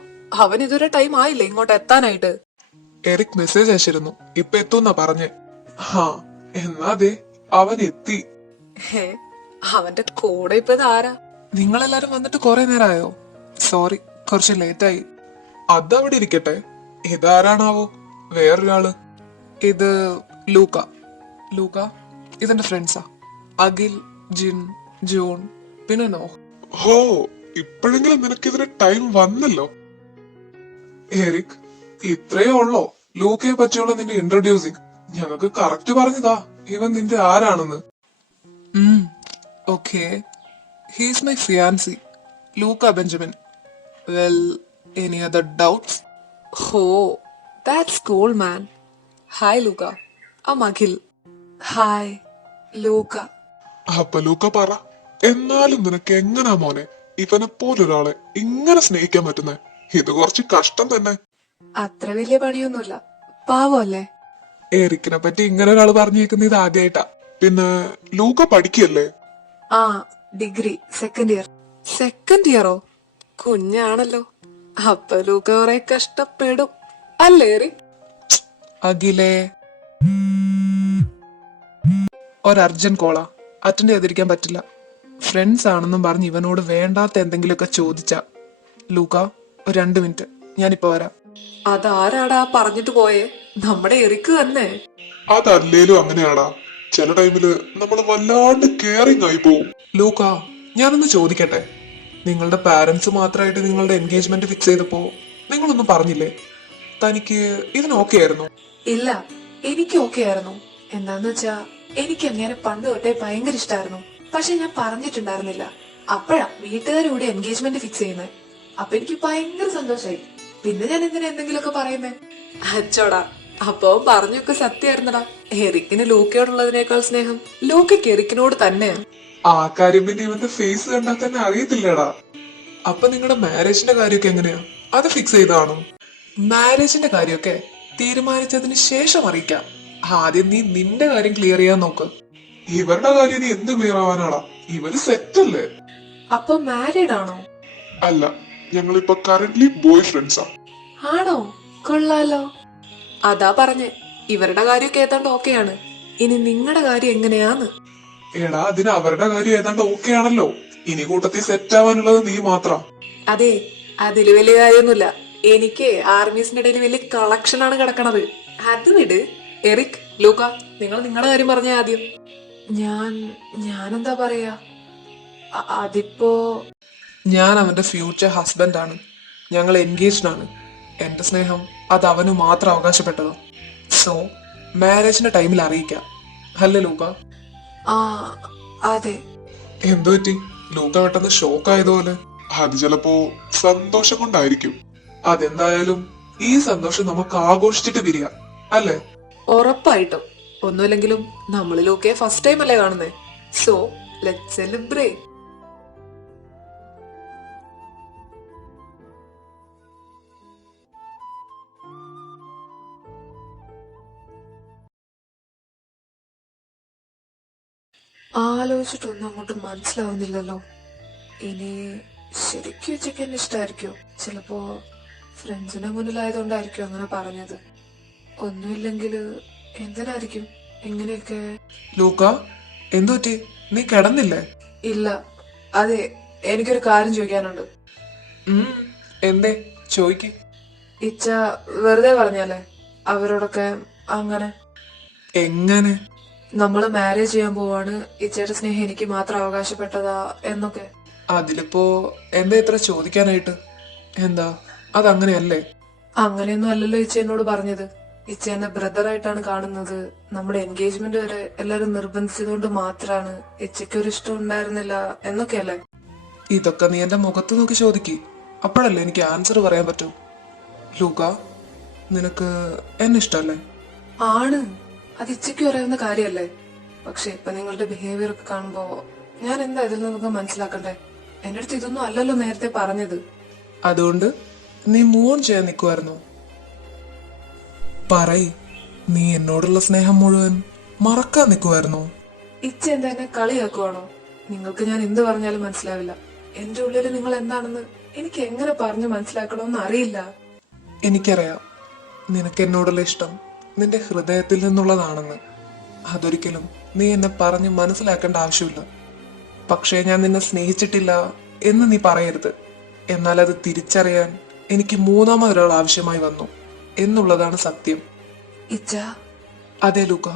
അവൻ ഇതുവരെ ടൈം ആയില്ലേ ഇങ്ങോട്ട് എത്താനായിട്ട്? എറിക് മെസ്സേജ് അയച്ചിരുന്നു. ഇപ്പൊ എത്തുന്നാ പറഞ്ഞേ. എന്നാ അതെ, അവൻ എത്തി. അവന്റെ കൂടെ ഇപ്പൊ ആരാ? നിങ്ങളെല്ലാരും വന്നിട്ട് കുറെ നേരമായോ? സോറി, കുറച്ച് ലേറ്റായി. അതവിടെ ഇരിക്കട്ടെ. ഇതാരാണാവോ? വേറൊരാള്. ഇത് ലൂക്ക. ലൂക്ക ഇതെന്റെ ഫ്രണ്ട്സാ. അഖിൽ, ജിൻ, ജൂൺ, പിന്നെ നോഹ്. ഹോ, ഇപ്പോഴെങ്കിലും നിനക്കിതിന് ടൈം വന്നല്ലോ. എറിക്, ഇത്രയേ ഉള്ളോ ലൂക്കയെ പറ്റിയുള്ള നിന്റെ ഇൻട്രൊഡ്യൂസിങ്? ഞങ്ങൾക്ക് കറക്റ്റ് പറഞ്ഞതാ ഇവൻ നിന്റെ ആരാണെന്ന്. Okay, he's my fiance, Luca Benjamin. Well, any other doubts? ഹോ, that's cool man. Hi Luca, I'm Akhil. Hi Luca. അപ്പൊ ലൂക്ക പറ, എന്നാലും നിനക്ക് എങ്ങനാ മോനെ ഇവനെ പോലൊരാളെ ഇങ്ങനെ സ്നേഹിക്കാൻ പറ്റുന്നേ? ഇത് കുറച്ച് കഷ്ടം തന്നെ. അത്ര വലിയ പണിയൊന്നുമില്ല, പാവല്ലേ. എറിക്കിനെ പറ്റി ഇങ്ങനെ ഒരാൾ പറഞ്ഞേക്കുന്ന ഇത് ആദ്യമായിട്ടാ. പിന്നെ ലൂക്ക പഠിക്കല്ലേ? ആ, ഡിഗ്രി സെക്കൻഡ് ഇയർ. സെക്കൻഡ് ഇയറോ? കുഞ്ഞാണല്ലോ. അപ്പൊ ലൂക്ക കുറെ കഷ്ടപ്പെടും അല്ലേ എറിക്? അഖിലേ, ഒരർജന്റ് കോളാ, അറ്റൻഡ് ചെയ്തിരിക്കാൻ പറ്റില്ല. ഫ്രണ്ട്സ് ആണെന്നും പറഞ്ഞ് ഇവനോട് വേണ്ടാത്ത എന്തെങ്കിലുമൊക്കെ ചോദിച്ചാ. ലൂക്ക, ഒരു 2 മിനിറ്റ്, ഞാനിപ്പോ വരാം. അതാരാടാ പറഞ്ഞിട്ട് പോയേ? നമ്മുടെ എറിക്ക് തന്നെ. അതല്ലേലും അങ്ങനെയാടാ. ചില ടൈമില് നമ്മൾ വല്ലാണ്ട് കെയറിങ് ആയി പോവും. ലൂക്ക, ഞാനൊന്ന് ചോദിക്കട്ടെ, നിങ്ങളുടെ പാരന്റ്സ് മാത്രമായിട്ട് നിങ്ങളുടെ എൻഗേജ്മെന്റ് ഫിക്സ് ചെയ്തപ്പോ നിങ്ങളൊന്നും പറഞ്ഞില്ലേ? തനിക്ക് ഇതിന് ഓക്കെ ആയിരുന്നു? ഇല്ല, എനിക്ക് ഓക്കെ ആയിരുന്നു. എന്താന്ന് വെച്ചാ എനിക്ക് അങ്ങനെ പണ്ട് തൊട്ടേ ഭയങ്കര ഇഷ്ടമായിരുന്നു. പക്ഷെ ഞാൻ പറഞ്ഞിട്ടുണ്ടായിരുന്നില്ല. അപ്പഴാ വീട്ടുകാരുടെ എൻഗേജ്മെന്റ് ഫിക്സ് ചെയ്യുന്നത്. അപ്പൊ എനിക്ക് ഭയങ്കര സന്തോഷായി. പിന്നെ ഞാൻ എന്തിനാ എന്തെങ്കിലുമൊക്കെ പറയുന്നേ? അച്ചോടാ, അപ്പൊ പറഞ്ഞൊക്കെ സത്യമായിരുന്നടാ. എറിക്കിന് ലൂക്കയോടുള്ളതിനേക്കാൾ സ്നേഹം ലൂക്കയ്ക്ക് എറിക്കിനോട് തന്നെയാ. ആ കാര്യം പിന്നെ ഇവന്റെ ഫേസ് കണ്ടാൽ തന്നെ അറിയത്തില്ലടാ. അപ്പൊ നിങ്ങളുടെ മാരേജിന്റെ കാര്യമൊക്കെ എങ്ങനെയാ? അത് ഫിക്സ് ചെയ്താണോ? മാരേജിന്റെ കാര്യമൊക്കെ തീരുമാനിച്ചതിന് ശേഷം അറിയിക്കാം. ആദ്യം നീ നിന്റെ കാര്യം ക്ലിയർ ചെയ്യാൻ നോക്ക്. ഇവരുടെ കാര്യം നീ എന്ത് ക്ലിയർ ആവാനാടാ? ഇവര് സെറ്റ് അല്ലേ? അപ്പൊ മാരീഡ് ആണോ? അല്ല, ഞങ്ങളിപ്പോ കറന്റ്ലി ബോയ് ഫ്രണ്ട്സാ. ആണോ? കൊള്ളാലോ. അതാ പറഞ്ഞേ, ഇവരുടെ കാര്യമൊക്കെ ഏതാണ്ട് ഓക്കെയാണ്. ഇനി നിങ്ങളുടെ കാര്യം എങ്ങനെയാന്ന്? എടാ, അതിന് അവരുടെ കാര്യം ഏതാണ്ട് ഓക്കെ ആണല്ലോ. ഇനി കൂട്ടത്തിൽ സെറ്റ് ആവാനുള്ളത് നീ മാത്രം. അതെ, അതില് വലിയ കാര്യമൊന്നുമില്ല. എനിക്ക് ആർമീസിന്റെ ഇടയിൽ വലിയ കളക്ഷൻ ആണ് കിടക്കണത്. അത് വിട്. എറിക്, ലൂക്ക, നിങ്ങൾ നിങ്ങളുടെ കാര്യം പറഞ്ഞ ആദ്യം. ഞാനെന്താ പറയാ, അതിപ്പോ ഞാൻ അവന്റെ ഫ്യൂച്ചർ ഹസ്ബൻഡ് ആണ്. ഞങ്ങൾ എൻഗേജ്ഡ് ആണ്. എന്റെ സ്നേഹം അത് അവന് മാത്രം അവകാശപ്പെട്ടതോ. സോ മാരേജിന്റെ ടൈമിൽ അറിയിക്കാം, അല്ലേ ലൂക്ക? ആ, അതെ. എന്തു പറ്റി? ലൂക്ക പെട്ടെന്ന് ഷോക്ക് ആയതുപോലെ. അത് ചിലപ്പോ സന്തോഷം കൊണ്ടായിരിക്കും. അതെന്തായാലും ഈ സന്തോഷം നമുക്ക് ആഘോഷിച്ചിട്ട് പിരിയാം, അല്ലേ? ഉറപ്പായിട്ടും. ഒന്നുമില്ലെങ്കിലും നമ്മളിലൊക്കെ ഫസ്റ്റ് ടൈം അല്ലേ കാണുന്നേ. So let celebrate. ആലോചിച്ചിട്ടൊന്നും അങ്ങോട്ട് മനസ്സിലാവുന്നില്ലല്ലോ. ഇനി ശരിക്കും ഉച്ചയ്ക്ക് എന്നെ ഇഷ്ടമായിരിക്കും. ചിലപ്പോ ഫ്രണ്ട്സിന്റെ മുന്നിലായതുകൊണ്ടായിരിക്കും അങ്ങനെ പറഞ്ഞത്. ഒന്നുമില്ലെങ്കില് എന്തിനായിരിക്കും ഇങ്ങനെയൊക്കെ? ലൂക്ക, എന്തു പറ്റി? നീ കിടന്നില്ലേ? ഇല്ല, അതെ, എനിക്കൊരു കാര്യം ചോദിക്കാനുണ്ട്. എന്തേ? ചോയ്ക്ക്. ഇച്ച വെറുതെ പറഞ്ഞാലേ അവരോടൊക്കെ അങ്ങനെ? എങ്ങനെ? നമ്മള് മാരേജ് ചെയ്യാൻ പോവാണ്, ഇച്ചയുടെ സ്നേഹം എനിക്ക് മാത്രം അവകാശപ്പെട്ടതാ എന്നൊക്കെ. അതിലിപ്പോ എന്താ ഇത്ര ചോദിക്കാനായിട്ട്? എന്താ, അതങ്ങനെയല്ലേ? അങ്ങനെയൊന്നും അല്ലല്ലോ ഇച്ച എന്നോട് പറഞ്ഞത്. ഇച്ച എന്നെ ബ്രദറായിട്ടാണ് കാണുന്നത്. നമ്മുടെ എൻഗേജ്മെന്റ് വരെ എല്ലാരും നിർബന്ധിച്ചതുകൊണ്ട് മാത്രാണ്. ഇച്ചയ്ക്ക് ഒരു ഇഷ്ടം ഉണ്ടായിരുന്നില്ല എന്നൊക്കെയല്ലേ? ഇതൊക്കെ നീ എന്റെ മുഖത്ത് നോക്കി ചോദിക്ക്, അപ്പോഴല്ലേ എനിക്ക് ആൻസർ പറയാൻ പറ്റൂ. ലൂക്ക, നിനക്ക് എന്നെ ഇഷ്ടല്ലേ? ആണ്, അത് ഇച്ചയ്ക്ക് അറിയാവുന്ന കാര്യല്ലേ. പക്ഷെ ഇപ്പൊ നിങ്ങളുടെ ബിഹേവിയർ ഒക്കെ കാണുമ്പോ ഞാൻ എന്താ ഇതിൽ നിന്നൊക്കെ മനസ്സിലാക്കണ്ടേ? എന്റെ അടുത്ത് ഇതൊന്നും അല്ലല്ലോ നേരത്തെ പറഞ്ഞത്. അതുകൊണ്ട് നീ മൂൺ ചെയ്യാൻ നിൽക്കുമായിരുന്നു? പറയ്, നീ എന്നോടുള്ള സ്നേഹം മുഴുവൻ മറക്കാൻ നിൽക്കുമായിരുന്നു? ഇച്ച എന്താ എന്നെ കളിയാക്കുവാണോ? നിങ്ങൾക്ക് ഞാൻ എന്ത് പറഞ്ഞാലും മനസ്സിലാവില്ല. എന്റെ ഉള്ളില് നിങ്ങൾ എന്താണെന്ന് എനിക്ക് എങ്ങനെ പറഞ്ഞു മനസ്സിലാക്കണമെന്ന് അറിയില്ല. എനിക്കറിയാം നിനക്ക് എന്നോടുള്ള ഇഷ്ടം നിന്റെ ഹൃദയത്തിൽ നിന്നുള്ളതാണെന്ന്. അതൊരിക്കലും നീ എന്നെ പറഞ്ഞ് മനസ്സിലാക്കേണ്ട ആവശ്യമില്ല. പക്ഷേ ഞാൻ നിന്നെ സ്നേഹിച്ചിട്ടില്ല എന്ന് നീ പറയരുത്. എന്നാൽ അത് തിരിച്ചറിയാൻ എനിക്ക് മൂന്നാമതൊരാൾ ആവശ്യമായി വന്നു എന്നുള്ളതാണ് സത്യം. ഇച്ച, അതെ ലൂക്ക,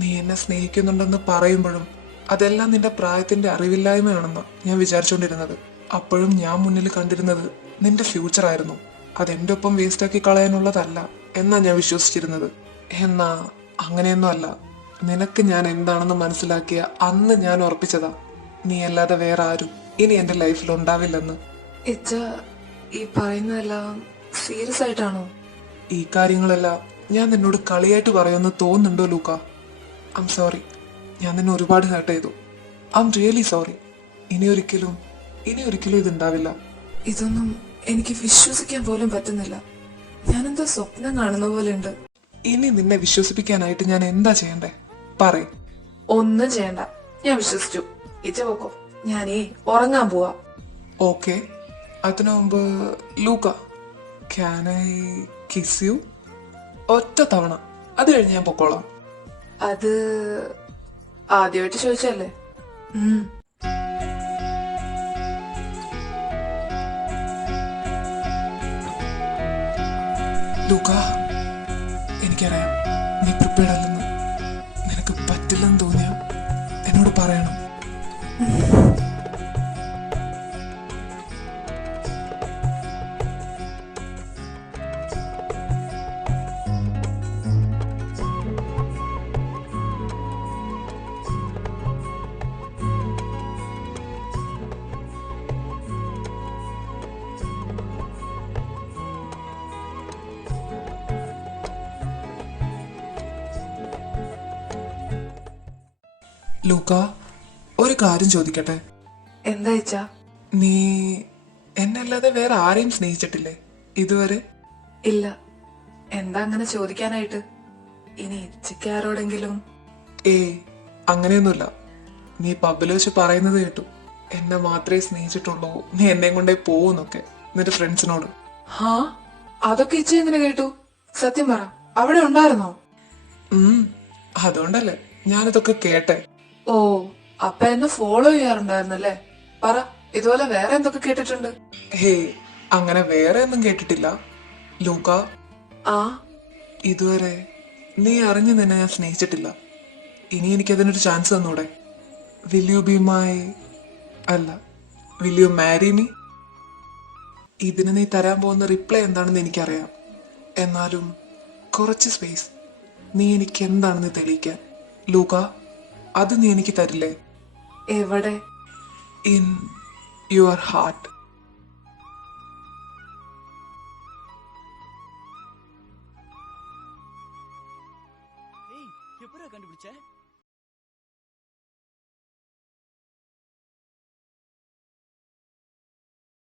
നീ എന്നെ സ്നേഹിക്കുന്നുണ്ടെന്ന് പറയുമ്പോഴും അതെല്ലാം നിന്റെ പ്രായത്തിന്റെ അറിവില്ലായ്മയാണെന്ന് ഞാൻ വിചാരിച്ചുകൊണ്ടിരുന്നത്. അപ്പോഴും ഞാൻ മുന്നിൽ കണ്ടിരുന്നത് നിന്റെ ഫ്യൂച്ചർ ആയിരുന്നു. അതെന്റെ ഒപ്പം വേസ്റ്റാക്കി കളയാനുള്ളതല്ല എന്നാ ഞാൻ വിശ്വസിച്ചിരുന്നത്. എന്നാ അങ്ങനെയൊന്നും അല്ല. നിനക്ക് ഞാൻ എന്താണെന്ന് മനസ്സിലാക്കിയ അന്ന് ഞാൻ ഉറപ്പിച്ചതാ, നീ അല്ലാതെ വേറെ ആരും ഇനി എന്റെ ലൈഫിൽ ഉണ്ടാവില്ലെന്ന്. ഇച്ച ഈ പറയുന്നതെല്ലാം സീരിയസ് ആയിട്ടാണോ? ഈ കാര്യങ്ങളെല്ലാം ഞാൻ നിന്നോട് കളിയായിട്ട് പറയുമെന്ന് തോന്നുന്നുണ്ടോ ലൂക്ക? ഐം സോറി, ഞാൻ നിന്നെ ഒരുപാട് ഹേർട്ട് ചെയ്തു. ഐം റിയലി സോറി. ഇനി ഒരിക്കലും ഇതുണ്ടാവില്ല. ഇതൊന്നും എനിക്ക് വിശ്വസിക്കാൻ പോലും പറ്റുന്നില്ല. ഞാനെന്തോ സ്വപ്നം കാണുന്ന പോലെ ഉണ്ട്. ഇനി നിന്നെ വിശ്വസിപ്പിക്കാനായിട്ട് ഞാൻ എന്താ ചെയ്യണ്ടേ? പറയ്. ഒന്നും ചെയ്യണ്ട, ഞാൻ വിശ്വസിച്ചു. ഇച്ച പോക്കോ, ഞാനേ ഉറങ്ങാൻ പോവാ. ഓക്കെ, അതിനു മുമ്പ് ലൂക്ക, ക്യാൻ ഐ കിസ് യു? ഒറ്റ തവണ, അത് കഴിഞ്ഞ് ഞാൻ പൊക്കോളാം. അത് ആദ്യമായിട്ട് ചോദിച്ചല്ലേ? ലൂക്ക, എനിക്കറിയാം നീ പ്രിപ്പയർഡ് അല്ലെന്ന്. നിനക്ക് പറ്റില്ലെന്ന് തോന്നിയ എന്നോട് പറയണം. ലൂക്ക, ഒരു കാര്യം ചോദിക്കട്ടെ? എന്താ ഇച്ചാ? നീ എന്നല്ലാതെ വേറെ ആരെയും സ്നേഹിച്ചിട്ടില്ലേ ഇതുവരെ? ഇല്ല. എന്താ അങ്ങനെ ചോദിക്കാനായിട്ട്? ഇനി ഇച്ചയ്ക്ക് ആരോടെങ്കിലും? അങ്ങനെയൊന്നുമില്ല. നീ പബ്ബിൽ വെച്ച് പറയുന്നത് കേട്ടു, എന്നെ മാത്രമേ സ്നേഹിച്ചിട്ടുള്ളൂ, നീ എന്നെ കൊണ്ടേ പോവുന്നൊക്കെ നിന്റെ ഫ്രണ്ട്സിനോട്. ഹാ, അതൊക്കെ ഇച്ച എങ്ങനെ കേട്ടു? സത്യം പറ, അവിടെ ഉണ്ടായിരുന്നോ? അതുകൊണ്ടല്ലേ ഞാനിതൊക്കെ കേട്ടെ. ഓ, അപ്പൊ എന്നെ ഫോളോ ചെയ്യാറുണ്ടായിരുന്നല്ലേ? പറ, ഇതുപോലെ വേറെ എന്തൊക്കെ കേട്ടിട്ടുണ്ട്? അങ്ങനെ വേറെ ഒന്നും കേട്ടിട്ടില്ല ലൂക്ക. ആ, ഇതുവരെ നീ അറിഞ്ഞു നിന്നെ ഞാൻ സ്നേഹിച്ചിട്ടില്ല. ഇനി എനിക്കതിനൊരു ചാൻസ് തന്നൂടെ? വിൽ യു ബി മൈ അല്ല, വിൽ യു മാരി മീ? ഇതിന് നീ തരാൻ പോകുന്ന റിപ്ലൈ എന്താണെന്ന് എനിക്കറിയാം. എന്നാലും കുറച്ച് സ്പേസ്, നീ എനിക്ക് എന്താണെന്ന് തെളിയിക്കാൻ. ലൂക്ക, അത് നീ എനിക്ക് തരില്ലേ? എവിടെ? In your heart. எப்படா கண்டுபிடிச்ச?